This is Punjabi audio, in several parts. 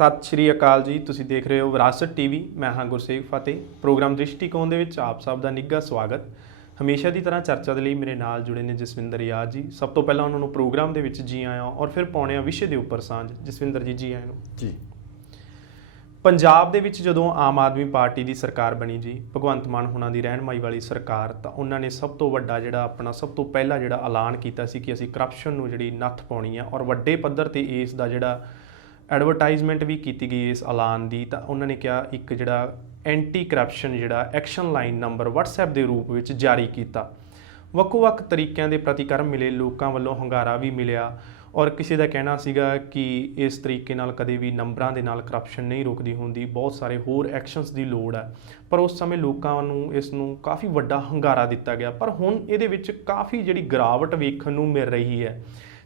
ਸਤਿ ਸ਼੍ਰੀ ਅਕਾਲ ਜੀ। ਤੁਸੀਂ ਦੇਖ ਰਹੇ ਹੋ ਵਿਰਾਸਤ ਟੀਵੀ। ਮੈਂ ਹਾਂ ਗੁਰਸੇਵ ਫਤਿਹ। ਪ੍ਰੋਗਰਾਮ ਦ੍ਰਿਸ਼ਟੀਕੋਣ ਦੇ ਵਿੱਚ ਆਪ ਸਭ ਦਾ ਨਿੱਘਾ ਸਵਾਗਤ। ਹਮੇਸ਼ਾ ਦੀ ਤਰ੍ਹਾਂ ਚਰਚਾ ਦੇ ਲਈ ਮੇਰੇ ਨਾਲ ਜੁੜੇ ਨੇ ਜਸਵਿੰਦਰ ਯਾਦ ਜੀ। ਸਭ ਤੋਂ ਪਹਿਲਾਂ ਉਹਨਾਂ ਨੂੰ ਪ੍ਰੋਗਰਾਮ ਦੇ ਵਿੱਚ ਜੀ ਆਇਆਂ ਔਰ ਫਿਰ ਪਾਉਣੇ ਆ ਵਿਸ਼ੇ ਦੇ ਉੱਪਰ ਸਾਂਝ। ਜਸਵਿੰਦਰ ਜੀ ਆਇਆਂ ਨੂੰ ਜੀ। ਪੰਜਾਬ ਦੇ ਵਿੱਚ ਜਦੋਂ ਆਮ ਆਦਮੀ ਪਾਰਟੀ ਦੀ ਸਰਕਾਰ ਬਣੀ ਜੀ, ਭਗਵੰਤ ਮਾਨ ਹੁਣਾਂ ਦੀ ਰਹਿਨਮਾਈ ਵਾਲੀ ਸਰਕਾਰ, ਤਾਂ ਉਹਨਾਂ ਨੇ ਸਭ ਤੋਂ ਵੱਡਾ ਆਪਣਾ ਸਭ ਤੋਂ ਪਹਿਲਾ ਐਲਾਨ ਕੀਤਾ ਸੀ ਕਿ ਅਸੀਂ ਕਰਪਸ਼ਨ ਨੂੰ ਨੱਥ ਪਾਉਣੀ ਆ ਔਰ ਵੱਡੇ ਪੱਧਰ ਤੇ ਇਸ ਦਾ ਐਡਵਰਟਾਈਜ਼ਮੈਂਟ ਵੀ ਕੀਤੀ ਗਈ ਇਸ ਐਲਾਨ ਦੀ। ਤਾਂ ਉਹਨਾਂ ਨੇ ਕਿਹਾ ਇੱਕ anti corruption action line number WhatsApp ਦੇ ਰੂਪ ਵਿੱਚ ਜਾਰੀ ਕੀਤਾ। ਵੱਖ-ਵੱਖ ਤਰੀਕਿਆਂ ਦੇ ਪ੍ਰਤੀਕਰਮ ਮਿਲੇ, ਲੋਕਾਂ ਵੱਲੋਂ ਹੁੰਗਾਰਾ ਵੀ ਮਿਲਿਆ ਔਰ ਕਿਸੇ ਦਾ ਕਹਿਣਾ ਸੀਗਾ ਕਿ ਇਸ ਤਰੀਕੇ ਨਾਲ ਕਦੇ ਵੀ ਨੰਬਰਾਂ ਦੇ ਨਾਲ ਕਰਪਸ਼ਨ ਨਹੀਂ ਰੁਕਦੀ ਹੁੰਦੀ, ਬਹੁਤ ਸਾਰੇ ਹੋਰ ਐਕਸ਼ਨਸ ਦੀ ਲੋੜ ਹੈ। ਪਰ ਉਸ ਸਮੇਂ ਲੋਕਾਂ ਨੂੰ ਇਸ ਨੂੰ ਕਾਫੀ ਵੱਡਾ ਹੁੰਗਾਰਾ ਦਿੱਤਾ ਗਿਆ। ਪਰ ਹੁਣ ਇਹਦੇ ਵਿੱਚ ਕਾਫੀ ਗਿਰਾਵਟ ਵੇਖਣ ਨੂੰ ਮਿਲ ਰਹੀ ਹੈ।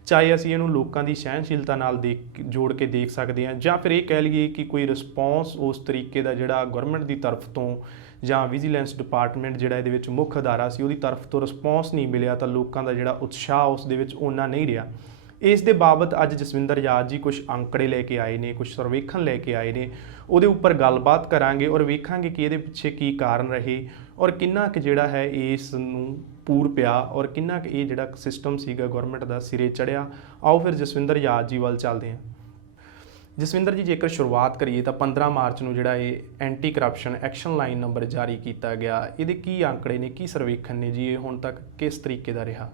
ਚਾਹੇ ਅਸੀਂ ਇਹਨੂੰ ਲੋਕਾਂ ਦੀ ਸਹਿਣਸ਼ੀਲਤਾ ਨਾਲ ਜੋੜ ਕੇ ਦੇਖ ਸਕਦੇ ਹਾਂ, ਜਾਂ ਫਿਰ ਇਹ ਕਹਿ ਲਈਏ ਕਿ ਕੋਈ ਰਿਸਪੌਂਸ ਉਸ ਤਰੀਕੇ ਦਾ ਗਵਰਨਮੈਂਟ ਦੀ ਤਰਫ ਤੋਂ ਜਾਂ ਵਿਜੀਲੈਂਸ ਡਿਪਾਰਟਮੈਂਟ ਇਹਦੇ ਵਿੱਚ ਮੁੱਖ ਅਦਾਰਾ ਸੀ, ਉਹਦੀ ਤਰਫ ਤੋਂ ਰਿਸਪੌਂਸ ਨਹੀਂ ਮਿਲਿਆ, ਤਾਂ ਲੋਕਾਂ ਦਾ ਉਤਸ਼ਾਹ ਉਸ ਦੇ ਵਿੱਚ ਓਨਾ ਨਹੀਂ ਰਿਹਾ। ਇਸ ਦੇ ਬਾਬਤ ਅੱਜ ਜਸਵਿੰਦਰ ਯਾਦ ਜੀ ਕੁਝ ਅੰਕੜੇ ਲੈ ਕੇ ਆਏ ਨੇ, ਕੁਝ ਸਰਵੇਖਣ ਲੈ ਕੇ ਆਏ ਨੇ। ਉਹਦੇ ਉੱਪਰ ਗੱਲਬਾਤ ਕਰਾਂਗੇ ਔਰ ਵੇਖਾਂਗੇ ਕਿ ਇਹਦੇ ਪਿੱਛੇ ਕੀ ਕਾਰਨ ਰਹੇ ਔਰ ਕਿੰਨਾ ਕੁ ਇਸ ਨੂੰ ਪੂਰ ਪਿਆ ਔਰ ਕਿੰਨਾ ਕੁ ਇਹ ਸਿਸਟਮ ਸੀਗਾ ਗਵਰਨਮੈਂਟ ਦਾ ਸਿਰੇ ਚੜ੍ਹਿਆ। ਆਓ ਫਿਰ ਜਸਵਿੰਦਰ ਯਾਦ ਜੀ ਵੱਲ ਚੱਲਦੇ ਹਾਂ। ਜਸਵਿੰਦਰ ਜੀ, ਜੇਕਰ ਸ਼ੁਰੂਆਤ ਕਰੀਏ ਤਾਂ 15 ਮਾਰਚ ਨੂੰ ਇਹ anti corruption action line number ਜਾਰੀ ਕੀਤਾ ਗਿਆ। ਇਹਦੇ ਕੀ ਅੰਕੜੇ ਨੇ, ਕੀ ਸਰਵੇਖਣ ਨੇ ਜੀ, ਇਹ ਹੁਣ ਤੱਕ ਕਿਸ ਤਰੀਕੇ ਦਾ ਰਿਹਾ?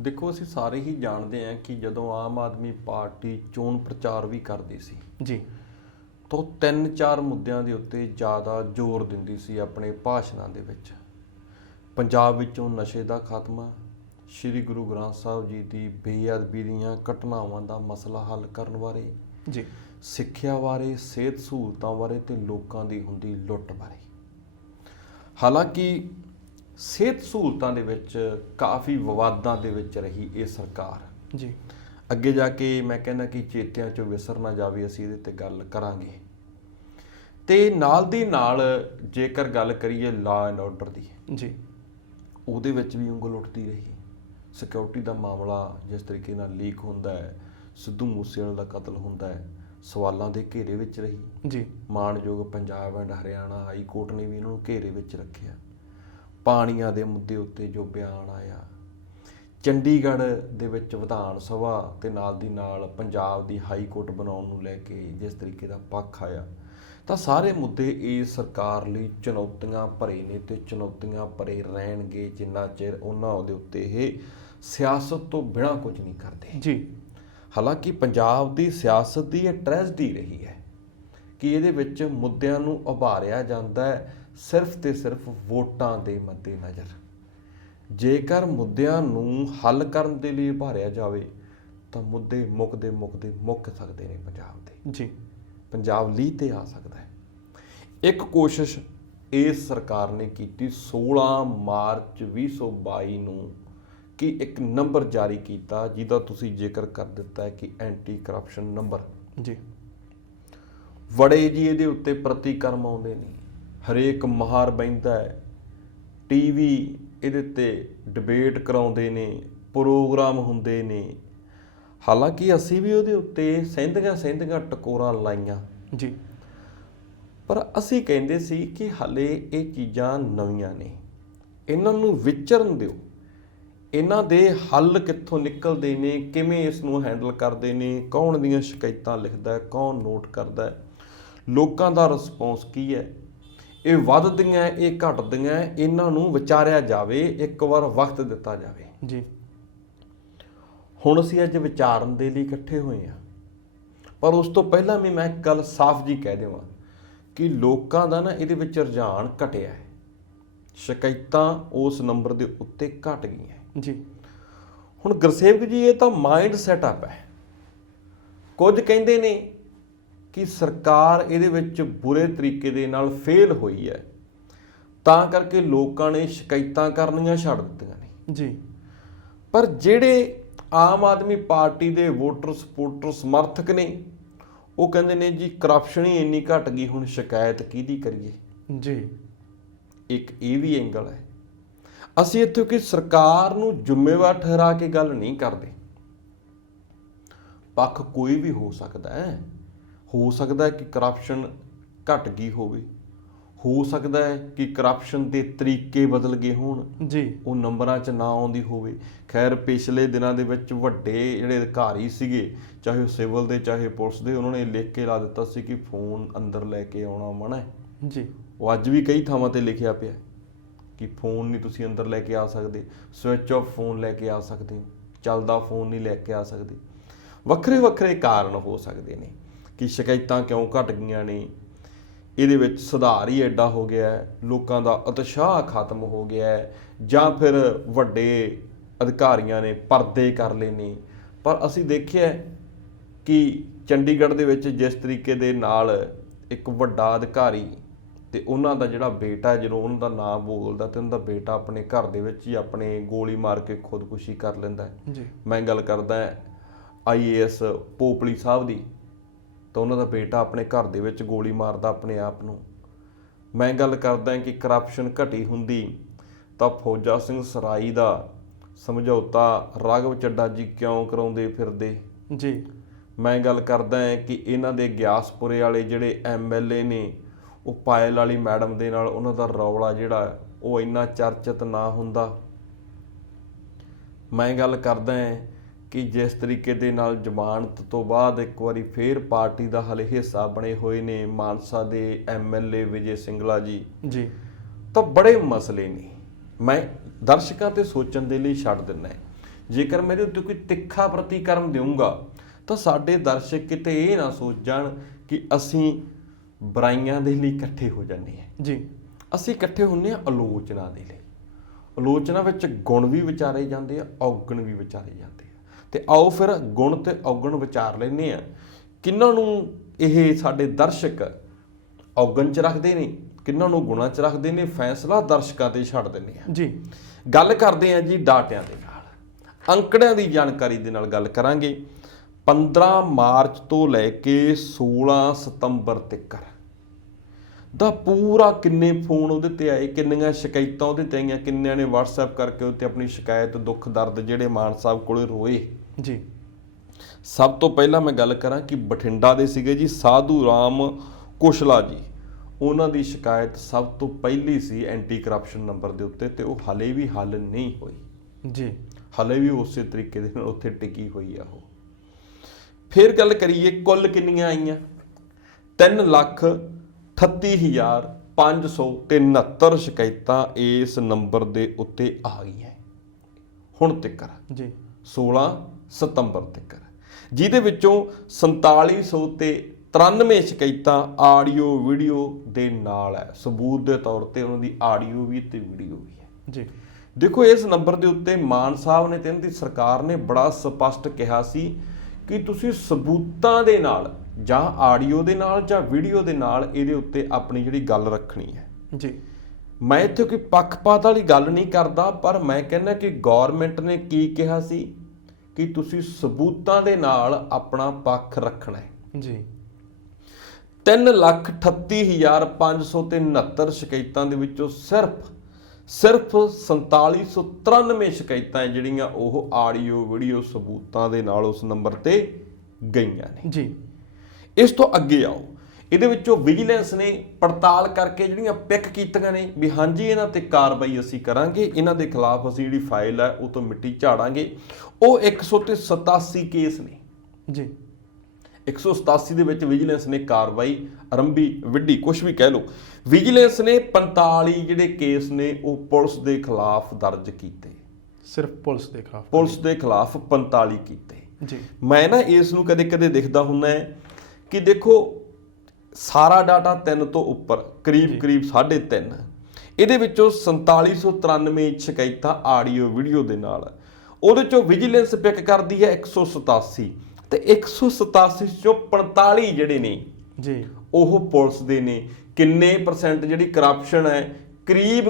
ਦੇਖੋ, ਅਸੀਂ ਸਾਰੇ ਹੀ ਜਾਣਦੇ ਹਾਂ ਕਿ ਜਦੋਂ ਆਮ ਆਦਮੀ ਪਾਰਟੀ ਚੋਣ ਪ੍ਰਚਾਰ ਵੀ ਕਰਦੀ ਸੀ ਜੀ, ਤਾਂ 3-4 ਮੁੱਦਿਆਂ ਦੇ ਉੱਤੇ ਜ਼ਿਆਦਾ ਜ਼ੋਰ ਦਿੰਦੀ ਸੀ ਆਪਣੇ ਭਾਸ਼ਣਾਂ ਦੇ ਵਿੱਚ। ਪੰਜਾਬ ਵਿੱਚੋਂ ਨਸ਼ੇ ਦਾ ਖਾਤਮਾ, ਸ਼੍ਰੀ ਗੁਰੂ ਗ੍ਰੰਥ ਸਾਹਿਬ ਜੀ ਦੀ ਬੇਅਦਬੀ ਦੀਆਂ ਘਟਨਾਵਾਂ ਦਾ ਮਸਲਾ ਹੱਲ ਕਰਨ ਬਾਰੇ ਜੀ, ਸਿੱਖਿਆ ਬਾਰੇ, ਸਿਹਤ ਸਹੂਲਤਾਂ ਬਾਰੇ ਤੇ ਲੋਕਾਂ ਦੀ ਹੁੰਦੀ ਲੁੱਟ ਬਾਰੇ। ਹਾਲਾਂਕਿ ਸਿਹਤ ਸਹੂਲਤਾਂ ਦੇ ਵਿੱਚ ਕਾਫੀ ਵਿਵਾਦਾਂ ਦੇ ਵਿੱਚ ਰਹੀ ਇਹ ਸਰਕਾਰ ਜੀ। ਅੱਗੇ ਜਾ ਕੇ ਮੈਂ ਕਹਿੰਦਾ ਕਿ ਚੇਤਿਆਂ 'ਚੋਂ ਵਿਸਰ ਨਾ ਜਾਵੇ, ਅਸੀਂ ਇਹਦੇ 'ਤੇ ਗੱਲ ਕਰਾਂਗੇ। ਤੇ ਨਾਲ ਦੀ ਨਾਲ ਜੇਕਰ ਗੱਲ ਕਰੀਏ ਲਾਅ ਐਂਡ ਆਰਡਰ ਦੀ ਜੀ, ਉਹਦੇ ਵਿੱਚ ਵੀ ਉਂਗਲ ਉੱਠਦੀ ਰਹੀ। ਸਿਕਿਉਰਿਟੀ ਦਾ ਮਾਮਲਾ ਜਿਸ ਤਰੀਕੇ ਨਾਲ ਲੀਕ ਹੁੰਦਾ ਹੈ, ਸਿੱਧੂ ਮੂਸੇਵਾਲੇ ਦਾ ਕਤਲ ਹੁੰਦਾ ਹੈ, ਸਵਾਲਾਂ ਦੇ ਘੇਰੇ ਵਿੱਚ ਰਹੀ ਜੀ। ਮਾਣਯੋਗ Punjab and Haryana high court ਨੇ ਵੀ ਇਹਨਾਂ ਨੂੰ ਘੇਰੇ ਵਿੱਚ ਰੱਖਿਆ। ਪਾਣੀਆਂ ਦੇ ਮੁੱਦੇ ਉੱਤੇ ਜੋ ਬਿਆਨ ਆਇਆ, ਚੰਡੀਗੜ੍ਹ ਦੇ ਵਿੱਚ ਵਿਧਾਨ ਸਭਾ ਤੇ ਨਾਲ ਦੀ ਨਾਲ ਪੰਜਾਬ ਦੀ ਹਾਈ ਕੋਰਟ ਬਣਾਉਣ ਨੂੰ ਲੈ ਕੇ ਜਿਸ ਤਰੀਕੇ ਦਾ ਪੱਖ ਆਇਆ, ਤਾਂ ਸਾਰੇ ਮੁੱਦੇ ਇਸ ਸਰਕਾਰ ਲਈ ਚੁਣੌਤੀਆਂ ਭਰੇ ਨੇ ਤੇ ਚੁਣੌਤੀਆਂ ਭਰੇ ਰਹਿਣਗੇ ਜਿੰਨਾ ਚਿਰ ਉਹਨਾਂ ਉਹਦੇ ਉੱਤੇ ਇਹ ਸਿਆਸਤ ਤੋਂ ਬਿਨਾਂ ਕੁਝ ਨਹੀਂ ਕਰਦੇ ਜੀ। ਹਾਲਾਂਕਿ ਪੰਜਾਬ ਦੀ ਸਿਆਸਤ ਦੀ ਇਹ ਟ੍ਰੈਜਡੀ ਰਹੀ ਹੈ ਕਿ ਇਹਦੇ ਵਿੱਚ ਮੁੱਦਿਆਂ ਨੂੰ ਉਭਾਰਿਆ ਜਾਂਦਾ ਹੈ ਸਿਰਫ ਤੇ ਸਿਰਫ ਵੋਟਾਂ ਦੇ ਮੱਦੇਨਜ਼ਰ। ਜੇਕਰ ਮੁੱਦਿਆਂ ਨੂੰ ਹੱਲ ਕਰਨ ਦੇ ਲਈ ਉਭਾਰਿਆ ਜਾਵੇ ਤਾਂ ਮੁੱਦੇ ਮੁੱਕ ਸਕਦੇ ਨੇ ਪੰਜਾਬ ਦੇ ਜੀ, ਪੰਜਾਬ ਲੀਹ ਤੇ ਆ ਸਕਦਾ ਹੈ। ਇੱਕ ਕੋਸ਼ਿਸ਼ ਇਸ ਸਰਕਾਰ ਨੇ ਕੀਤੀ 16 ਮਾਰਚ 2022 ਨੂੰ ਕਿ ਇੱਕ ਨੰਬਰ ਜਾਰੀ ਕੀਤਾ ਜਿਹਦਾ ਤੁਸੀਂ ਜ਼ਿਕਰ ਕਰ ਦਿੱਤਾ ਹੈ ਕਿ ਐਂਟੀ ਕਰਪਸ਼ਨ ਨੰਬਰ ਜੀ। ਬੜੇ ਜੀ ਇਹਦੇ ਉੱਤੇ ਪ੍ਰਤੀਕਰਮ ਆਉਂਦੇ ਨੇ, ਹਰੇਕ ਮਾਹਰ ਬਹਿੰਦਾ ਹੈ, ਟੀਵੀ ਇਹਦੇ ਤੇ ਡਿਬੇਟ ਕਰਾਉਂਦੇ ਨੇ, ਪ੍ਰੋਗਰਾਮ ਹੁੰਦੇ ਨੇ। ਹਾਲਾਂਕਿ ਅਸੀਂ ਵੀ ਉਹਦੇ ਉੱਤੇ ਸਹਿੰਦੀਆਂ ਟਕੋਰਾਂ ਲਾਈਆਂ ਜੀ, ਪਰ ਅਸੀਂ ਕਹਿੰਦੇ ਸੀ ਕਿ ਹਾਲੇ ਇਹ ਚੀਜ਼ਾਂ ਨਵੀਆਂ ਨੇ, ਇਹਨਾਂ ਨੂੰ ਵਿਚਰਨ ਦਿਓ, ਇਹਨਾਂ ਦੇ ਹੱਲ ਕਿੱਥੋਂ ਨਿਕਲਦੇ ਨੇ, ਕਿਵੇਂ ਇਸ ਨੂੰ ਹੈਂਡਲ ਕਰਦੇ ਨੇ, ਕੌਣ ਦੀਆਂ ਸ਼ਿਕਾਇਤਾਂ ਲਿਖਦਾ, ਕੌਣ ਨੋਟ ਕਰਦਾ, ਲੋਕਾਂ ਦਾ ਰਿਸਪੌਂਸ ਕੀ ਹੈ, ਇਹ ਵੱਧਦੀਆਂ ਇਹ ਘਟਦੀਆਂ, ਇਹਨਾਂ ਨੂੰ ਵਿਚਾਰਿਆ ਜਾਵੇ, ਇੱਕ ਵਾਰ ਵਕਤ ਦਿੱਤਾ ਜਾਵੇ ਜੀ। ਹੁਣ ਅਸੀਂ ਅੱਜ ਵਿਚਾਰਨ ਦੇ ਲਈ ਇਕੱਠੇ ਹੋਏ ਹਾਂ, ਪਰ ਉਸ ਤੋਂ ਪਹਿਲਾਂ ਵੀ ਮੈਂ ਇੱਕ ਗੱਲ ਸਾਫ਼ ਜੀ ਕਹਿ ਦੇਵਾਂ ਕਿ ਲੋਕਾਂ ਦਾ ਇਹਦੇ ਵਿੱਚ ਰੁਝਾਨ ਘਟਿਆ ਹੈ। ਸ਼ਿਕਾਇਤਾਂ ਉਸ ਨੰਬਰ ਦੇ ਉੱਤੇ ਘਟ ਗਈਆਂ ਜੀ। ਹੁਣ ਗੁਰਸੇਵਕ ਜੀ, ਇਹ ਤਾਂ ਮਾਈਂਡ ਸੈਟਅਪ ਹੈ। ਕੁਝ ਕਹਿੰਦੇ ਨੇ ਕਿ ਸਰਕਾਰ ਇਹਦੇ ਵਿੱਚ ਬੁਰੇ ਤਰੀਕੇ ਦੇ ਨਾਲ ਫੇਲ ਹੋਈ ਹੈ, ਤਾਂ ਕਰਕੇ ਲੋਕਾਂ ਨੇ ਸ਼ਿਕਾਇਤਾਂ ਕਰਨੀਆਂ ਛੱਡ ਦਿੱਤੀਆਂ ਨੇ ਜੀ। ਪਰ ਜਿਹੜੇ ਆਮ ਆਦਮੀ ਪਾਰਟੀ ਦੇ ਵੋਟਰ, ਸਪੋਰਟਰ, ਸਮਰਥਕ ਨੇ, ਉਹ ਕਹਿੰਦੇ ਨੇ ਜੀ ਕਰਪਸ਼ਨ ਹੀ ਇੰਨੀ ਘਟ ਗਈ, ਹੁਣ ਸ਼ਿਕਾਇਤ ਕਿਹਦੀ ਕਰੀਏ ਜੀ। ਇੱਕ ਇਹ ਵੀ ਐਂਗਲ ਹੈ। ਅਸੀਂ ਇੱਥੇ ਕਿ ਸਰਕਾਰ ਨੂੰ ਜ਼ਿੰਮੇਵਾਰ ਠਹਿਰਾ ਕੇ ਗੱਲ ਨਹੀਂ ਕਰਦੇ, ਪੱਖ ਕੋਈ ਵੀ ਹੋ ਸਕਦਾ ਹੈ। ਹੋ ਸਕਦਾ ਹੈ ਕਿ ਕਰਪਸ਼ਨ ਘਟ ਗਈ ਹੋਵੇ, ਹੋ ਸਕਦਾ ਹੈ ਕਿ ਕਰਪਸ਼ਨ ਦੇ ਤਰੀਕੇ ਬਦਲ ਗਏ ਹੋਣ, ਜੀ ਉਹ ਨੰਬਰਾਂ 'ਚ ਨਾ ਆਉਂਦੀ ਹੋਵੇ। ਖੈਰ ਪਿਛਲੇ ਦਿਨਾਂ ਦੇ ਵਿੱਚ ਵੱਡੇ ਜਿਹੜੇ ਅਧਿਕਾਰੀ ਸੀਗੇ, ਚਾਹੇ ਉਹ ਸਿਵਲ ਦੇ ਚਾਹੇ ਪੁਲਿਸ ਦੇ, ਉਹਨਾਂ ਨੇ ਲਿਖ ਕੇ ਲਾ ਦਿੱਤਾ ਸੀ ਕਿ ਫੋਨ ਅੰਦਰ ਲੈ ਕੇ ਆਉਣਾ ਮਨ੍ਹਾ ਹੈ। ਜੀ ਉਹ ਅੱਜ ਵੀ ਕਈ ਥਾਵਾਂ ਤੇ ਲਿਖਿਆ ਪਿਆ ਕਿ ਫੋਨ ਨਹੀਂ ਤੁਸੀਂ ਅੰਦਰ ਲੈ ਕੇ ਆ ਸਕਦੇ, ਸਵਿਚ ਆਫ ਫੋਨ ਲੈ ਕੇ ਆ ਸਕਦੇ ਹੋ, ਚੱਲਦਾ ਫੋਨ ਨਹੀਂ ਲੈ ਕੇ ਆ ਸਕਦੇ। ਵੱਖਰੇ ਵੱਖਰੇ ਕਾਰਨ ਹੋ ਸਕਦੇ ਨੇ ਕਿ ਸ਼ਿਕਾਇਤਾਂ ਕਿਉਂ ਘਟ ਗਈਆਂ ਨੇ। ਇਹਦੇ ਵਿੱਚ ਸੁਧਾਰ ਹੀ ਐਡਾ ਹੋ ਗਿਆ ਹੈ, ਲੋਕਾਂ ਦਾ ਉਤਸ਼ਾਹ ਖਤਮ ਹੋ ਗਿਆ ਹੈ, ਜਾਂ ਫਿਰ ਵੱਡੇ ਅਧਿਕਾਰੀਆਂ ਨੇ ਪਰਦੇ ਕਰ ਲਏ ਨੇ। ਪਰ ਅਸੀਂ ਦੇਖਿਆ ਕਿ ਚੰਡੀਗੜ੍ਹ ਦੇ ਵਿੱਚ ਜਿਸ ਤਰੀਕੇ ਦੇ ਨਾਲ ਇੱਕ ਵੱਡਾ ਅਧਿਕਾਰੀ ਤੇ ਉਹਨਾਂ ਦਾ ਜਿਹੜਾ ਬੇਟਾ, ਜਦੋਂ ਉਹਨਾਂ ਦਾ ਨਾਮ ਬੋਲਦਾ ਤੇ ਉਹਨਾਂ ਦਾ ਬੇਟਾ ਆਪਣੇ ਘਰ ਦੇ ਵਿੱਚ ਹੀ ਆਪਣੇ ਗੋਲੀ ਮਾਰ ਕੇ ਖੁਦਕੁਸ਼ੀ ਕਰ ਲੈਂਦਾ ਹੈ। ਜੀ ਮੈਂ ਗੱਲ ਕਰਦਾ IAS ਪੋਪਲੀ ਸਾਹਿਬ ਦੀ, ਤਾਂ ਉਹਨਾਂ ਦਾ ਬੇਟਾ ਆਪਣੇ ਘਰ ਦੇ ਵਿੱਚ ਗੋਲੀ ਮਾਰਦਾ ਆਪਣੇ ਆਪ ਨੂੰ। ਮੈਂ ਗੱਲ ਕਰਦਾ ਕਿ ਕਰਪਸ਼ਨ ਘਟੀ ਹੁੰਦੀ ਤਾਂ ਫੌਜਾ ਸਿੰਘ ਸਰਾਈ ਦਾ ਸਮਝੌਤਾ ਰਾਘਵ ਚੱਡਾ ਜੀ ਕਿਉਂ ਕਰਾਉਂਦੇ ਫਿਰਦੇ। ਜੀ ਮੈਂ ਗੱਲ ਕਰਦਾ ਕਿ ਇਹਨਾਂ ਦੇ ਗਿਆਸਪੁਰੇ ਵਾਲੇ ਜਿਹੜੇ MLA ਨੇ, ਉਹ ਪਾਇਲ ਵਾਲੀ ਮੈਡਮ ਦੇ ਨਾਲ ਉਹਨਾਂ ਦਾ ਰੌਲਾ ਜਿਹੜਾ ਉਹ ਇੰਨਾ ਚਰਚਿਤ ਨਾ ਹੁੰਦਾ। ਮੈਂ ਗੱਲ ਕਰਦਾ ਕਿ ਜਿਸ ਤਰੀਕੇ ਦੇ ਨਾਲ ਜ਼ਮਾਨਤ ਤੋਂ ਬਾਅਦ ਇੱਕ ਵਾਰੀ ਫੇਰ ਪਾਰਟੀ ਦਾ ਹਲੇ ਹਿੱਸਾ ਬਣੇ ਹੋਏ ਨੇ ਮਾਨਸਾ ਦੇ MLA ਵਿਜੇ ਸਿੰਗਲਾ ਜੀ, ਜੀ ਤਾਂ ਬੜੇ ਮਸਲੇ ਨੇ। ਮੈਂ ਦਰਸ਼ਕਾਂ ਤੇ ਸੋਚਣ ਦੇ ਲਈ ਛੱਡ ਦਿੰਦਾ। ਜੇਕਰ ਮੇਰੇ ਉੱਤੇ ਕੋਈ ਤਿੱਖਾ ਪ੍ਰਤੀਕਰਮ ਦੇਊਂਗਾ ਤਾਂ ਸਾਡੇ ਦਰਸ਼ਕ ਕਿਤੇ ਇਹ ਨਾ ਸੋਚ ਜਾਣ ਕਿ ਅਸੀਂ ਬੁਰਾਈਆਂ ਦੇ ਲਈ ਇਕੱਠੇ ਹੋ ਜਾਂਦੇ ਹਾਂ। ਜੀ ਅਸੀਂ ਇਕੱਠੇ ਹੁੰਦੇ ਹਾਂ ਆਲੋਚਨਾ ਦੇ ਲਈ। ਆਲੋਚਨਾ ਵਿੱਚ ਗੁਣ ਵੀ ਵਿਚਾਰੇ ਜਾਂਦੇ ਆ, ਔਗਣ ਵੀ ਵਿਚਾਰੇ ਜਾਂਦੇ ਆ। ਤੇ ਆਓ ਫਿਰ ਗੁਣ ਤੇ ਔਗਣ ਵਿਚਾਰ ਲੈਂਦੇ ਆ, ਕਿਹਨਾਂ ਨੂੰ ਇਹ ਸਾਡੇ ਦਰਸ਼ਕ ਔਗਣ 'ਚ ਰੱਖਦੇ ਨੇ, ਕਿਹਨਾਂ ਨੂੰ ਗੁਣਾਂ 'ਚ ਰੱਖਦੇ ਨੇ, ਫੈਸਲਾ ਦਰਸ਼ਕਾਂ ਤੇ ਛੱਡ ਦਿੰਦੇ ਆ। ਜੀ ਗੱਲ ਕਰਦੇ ਆ ਜੀ ਡਾਟਿਆਂ ਦੇ ਨਾਲ, ਅੰਕੜਿਆਂ ਦੀ ਜਾਣਕਾਰੀ ਦੇ ਨਾਲ ਗੱਲ ਕਰਾਂਗੇ। 15 ਮਾਰਚ ਤੋਂ ਲੈ ਕੇ 16 ਸਤੰਬਰ ਤੱਕ ਦਾ ਪੂਰਾ ਕਿੰਨੇ ਫੋਨ ਉਹਦੇ ਤੇ ਆਏ, ਕਿੰਨੀਆਂ ਸ਼ਿਕਾਇਤਾਂ ਉਹਦੇ ਤੇ ਆਈਆਂ, ਕਿੰਨਿਆਂ ਨੇ WhatsApp ਕਰਕੇ ਉਹਤੇ ਆਪਣੀ ਸ਼ਿਕਾਇਤ ਦੁੱਖ ਦਰਦ ਜਿਹੜੇ ਮਾਨ ਸਾਹਿਬ ਕੋਲੇ ਰੋਏ। ਜੀ ਸਭ ਤੋਂ ਪਹਿਲਾਂ ਮੈਂ ਗੱਲ ਕਰਾਂ ਕਿ ਬਠਿੰਡਾ ਦੇ ਸੀਗੇ ਜੀ ਸਾਧੂ ਰਾਮ ਕੁਸ਼ਲਾ ਜੀ, ਉਹਨਾਂ ਦੀ ਸ਼ਿਕਾਇਤ ਸਭ ਤੋਂ ਪਹਿਲੀ ਸੀ ਐਂਟੀ ਕਰਪਸ਼ਨ ਨੰਬਰ ਦੇ ਉੱਤੇ, ਤੇ ਉਹ ਹਲੇ ਵੀ ਹੱਲ ਨਹੀਂ ਹੋਈ। ਜੀ ਹਲੇ ਵੀ ਉਸੇ ਤਰੀਕੇ ਦੇ ਨਾਲ ਉੱਥੇ ਟਿਕੀ ਹੋਈ ਆ ਉਹ। ਫਿਰ ਗੱਲ ਕਰੀਏ ਕੁੱਲ ਕਿੰਨੀਆਂ ਆਈਆਂ, 3,38,569 ਸ਼ਿਕਾਇਤਾਂ ਇਸ ਨੰਬਰ ਦੇ ਉੱਤੇ ਆ ਗਈਆਂ ਹੁਣ ਤੱਕ ਜੀ 16 ਸਤੰਬਰ ਤੱਕ, ਜਿਹਦੇ ਵਿੱਚੋਂ 4793 ਸ਼ਿਕਾਇਤਾਂ ਆਡੀਓ ਵੀਡੀਓ ਦੇ ਨਾਲ ਹੈ। ਸਬੂਤ ਦੇ ਤੌਰ ਤੇ ਉਹਨਾਂ ਦੀ ਆਡੀਓ ਵੀ ਤੇ ਵੀਡੀਓ ਵੀ ਹੈ ਜੀ। ਦੇਖੋ ਇਸ ਨੰਬਰ ਦੇ ਉੱਤੇ ਮਾਨ ਸਾਹਿਬ ਨੇ ਤੇ ਇਹਨਾਂ ਦੀ ਸਰਕਾਰ ਨੇ ਬੜਾ ਸਪਸ਼ਟ ਕਿਹਾ ਸੀ ਕਿ ਤੁਸੀਂ ਸਬੂਤਾਂ ਦੇ ਨਾਲ ਜਾਂ ਆਡੀਓ ਦੇ ਨਾਲ ਜਾਂ ਵੀਡੀਓ ਦੇ ਨਾਲ ਇਹਦੇ ਉੱਤੇ ਆਪਣੀ ਜਿਹੜੀ ਗੱਲ ਰੱਖਣੀ ਹੈ ਜੀ। ਮੈਂ ਇੱਥੇ ਕੋਈ ਪੱਖਪਾਤ ਵਾਲੀ ਗੱਲ ਨਹੀਂ ਕਰਦਾ, ਪਰ ਮੈਂ ਕਹਿੰਦਾ ਕਿ ਗੌਰਮੈਂਟ ਨੇ ਕੀ ਕਿਹਾ ਸੀ ਕਿ ਤੁਸੀਂ ਸਬੂਤਾਂ ਦੇ ਨਾਲ ਆਪਣਾ ਪੱਖ ਰੱਖਣਾ ਹੈ ਜੀ। 3,38,569 ਸ਼ਿਕਾਇਤਾਂ ਦੇ ਵਿੱਚੋਂ ਸਿਰਫ 4793 ਸ਼ਿਕਾਇਤਾਂ ਜਿਹੜੀਆਂ ਉਹ ਆਡੀਓ ਵੀਡੀਓ ਸਬੂਤਾਂ ਦੇ ਨਾਲ ਉਸ ਨੰਬਰ ਤੇ ਗਈਆਂ ਨੇ ਜੀ। ਇਸ ਤੋਂ ਅੱਗੇ ਆਓ, ਇਹਦੇ ਵਿੱਚੋਂ ਵਿਜੀਲੈਂਸ ਨੇ ਪੜਤਾਲ ਕਰਕੇ ਜਿਹੜੀਆਂ ਪਿਕ ਕੀਤੀਆਂ ਨੇ ਵੀ ਹਾਂਜੀ ਇਹਨਾਂ ਤੇ ਕਾਰਵਾਈ ਅਸੀਂ ਕਰਾਂਗੇ, ਇਹਨਾਂ ਦੇ ਖਿਲਾਫ ਅਸੀਂ ਜਿਹੜੀ ਫਾਈਲ ਹੈ ਉਹ ਤੋਂ ਮਿੱਟੀ ਝਾੜਾਂਗੇ, ਉਹ 187 ਕੇਸ ਨੇ ਜੀ। 187 ਦੇ ਵਿੱਚ ਵਿਜੀਲੈਂਸ ਨੇ ਕਾਰਵਾਈ ਆਰੰਭੀ, ਵਿੱਢੀ, ਕੁਛ ਵੀ ਕਹਿ ਲਓ। ਵਿਜੀਲੈਂਸ ਨੇ 45 ਜਿਹੜੇ ਕੇਸ ਨੇ ਉਹ ਪੁਲਿਸ ਦੇ ਖਿਲਾਫ ਦਰਜ ਕੀਤੇ, ਸਿਰਫ ਪੁਲਿਸ ਦੇ ਖਿਲਾਫ 45 ਕੀਤੇ ਜੀ। ਮੈਂ ਨਾ ਇਸ ਨੂੰ ਕਦੇ ਕਦੇ ਦੇਖਦਾ ਹੁੰਦਾ ਕਿ ਦੇਖੋ ਸਾਰਾ ਡਾਟਾ 3 ਤੋਂ ਉੱਪਰ ਕਰੀਬ 3.5, ਇਹਦੇ ਵਿੱਚੋਂ 4793 ਸ਼ਿਕਾਇਤਾਂ ਆਡੀਓ ਵੀਡੀਓ ਦੇ ਨਾਲ, ਉਹਦੇ ਚੋਂ ਵਿਜੀਲੈਂਸ ਪਿਕ ਕਰਦੀ ਹੈ 187 ਤੇ 187 ਚੋਂ 45 ਜਿਹੜੇ ਨੇ ਜੀ ਉਹ ਪੁਲਿਸ ਦੇ ਨੇ। ਕਿੰਨੇ % ਜਿਹੜੀ ਕਰਪਸ਼ਨ ਹੈ, ਕਰੀਬ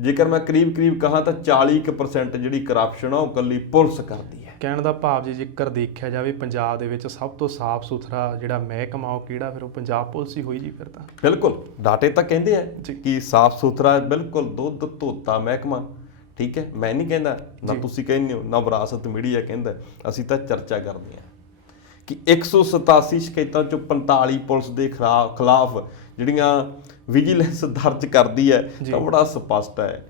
ਜੇਕਰ ਮੈਂ ਕਰੀਬ ਕਹਾਂ ਤਾਂ 40% ਜਿਹੜੀ ਕਰਪਸ਼ਨ ਆ ਉਹ ਇਕੱਲੀ ਪੁਲਿਸ ਕਰਦੀ ਹੈ। ਕਹਿਣ ਦਾ ਭਾਵ ਜੀ ਜੇਕਰ ਦੇਖਿਆ ਜਾਵੇ ਪੰਜਾਬ ਦੇ ਵਿੱਚ ਸਭ ਤੋਂ ਸਾਫ਼ ਸੁਥਰਾ ਜਿਹੜਾ ਮਹਿਕਮਾ ਉਹ ਕਿਹੜਾ, ਫਿਰ ਉਹ ਪੰਜਾਬ ਪੁਲਿਸ ਹੀ ਹੋਈ ਜੀ। ਫਿਰ ਤਾਂ ਬਿਲਕੁਲ ਡਾਟੇ ਤਾਂ ਕਹਿੰਦੇ ਆ ਕਿ ਸਾਫ਼ ਸੁਥਰਾ ਬਿਲਕੁਲ ਦੁੱਧ ਧੋਤਾ ਮਹਿਕਮਾ, ਠੀਕ ਹੈ। ਮੈਂ ਨਹੀਂ ਕਹਿੰਦਾ, ਨਾ ਤੁਸੀਂ ਕਹਿੰਦੇ ਹੋ, ਨਾ ਵਿਰਾਸਤ ਮੀਡੀਆ ਕਹਿੰਦਾ, ਅਸੀਂ ਤਾਂ ਚਰਚਾ ਕਰਦੇ ਹਾਂ ਕਿ 187 ਸ਼ਿਕਾਇਤਾਂ ਚੋਂ 45 ਪੁਲਿਸ ਦੇ ਖਿਲਾਫ ਜਿਹੜੀਆਂ ਵਿਜੀਲੈਂਸ ਦਰਜ ਕਰਦੀ ਹੈ ਤਾਂ ਬੜਾ ਸਪਸ਼ਟ ਹੈ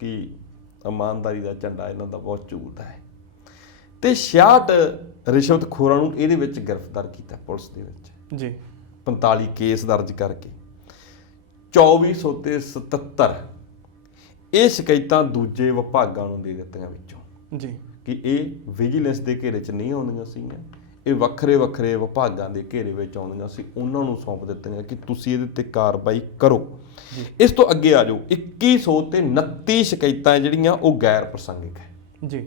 ਕਿ ਇਮਾਨਦਾਰੀ ਦਾ ਝੰਡਾ ਇਹਨਾਂ ਦਾ ਬਹੁਤ ਝੂਠ ਹੈ। ਤੇ 66 ਰਿਸ਼ਵਤਖੋਰਾਂ ਨੂੰ ਇਹਦੇ ਵਿੱਚ ਗ੍ਰਿਫਤਾਰ ਕੀਤਾ ਪੁਲਿਸ ਦੇ ਵਿੱਚ ਜੀ 45 ਕੇਸ ਦਰਜ ਕਰਕੇ 2400 ਤੇ 77 ਇਹ ਸ਼ਿਕਾਇਤਾਂ ਦੂਜੇ ਵਿਭਾਗਾਂ ਨੂੰ ਦੇ ਦਿੱਤੀਆਂ ਵਿੱਚੋਂ ਜੀ ਕਿ ਇਹ ਵਿਜੀਲੈਂਸ ਦੇ ਘੇਰੇ 'ਚ ਨਹੀਂ ਆਉਂਦੀਆਂ ਸੀਗੀਆਂ, ਇਹ ਵੱਖਰੇ ਵੱਖਰੇ ਵਿਭਾਗਾਂ ਦੇ ਘੇਰੇ ਵਿੱਚ ਆਉਂਦੀਆਂ ਸੀ, ਉਹਨਾਂ ਨੂੰ ਸੌਂਪ ਦਿੱਤੀਆਂ ਕਿ ਤੁਸੀਂ ਇਹਦੇ ਤੇ ਕਾਰਵਾਈ ਕਰੋ। ਇਸ ਤੋਂ ਅੱਗੇ ਆ ਜਾਓ 2100 ਤੇ 29 ਸ਼ਿਕਾਇਤਾਂ ਜਿਹੜੀਆਂ ਉਹ ਗੈਰ ਪ੍ਰਸੰਗਿਕ ਹੈ ਜੀ।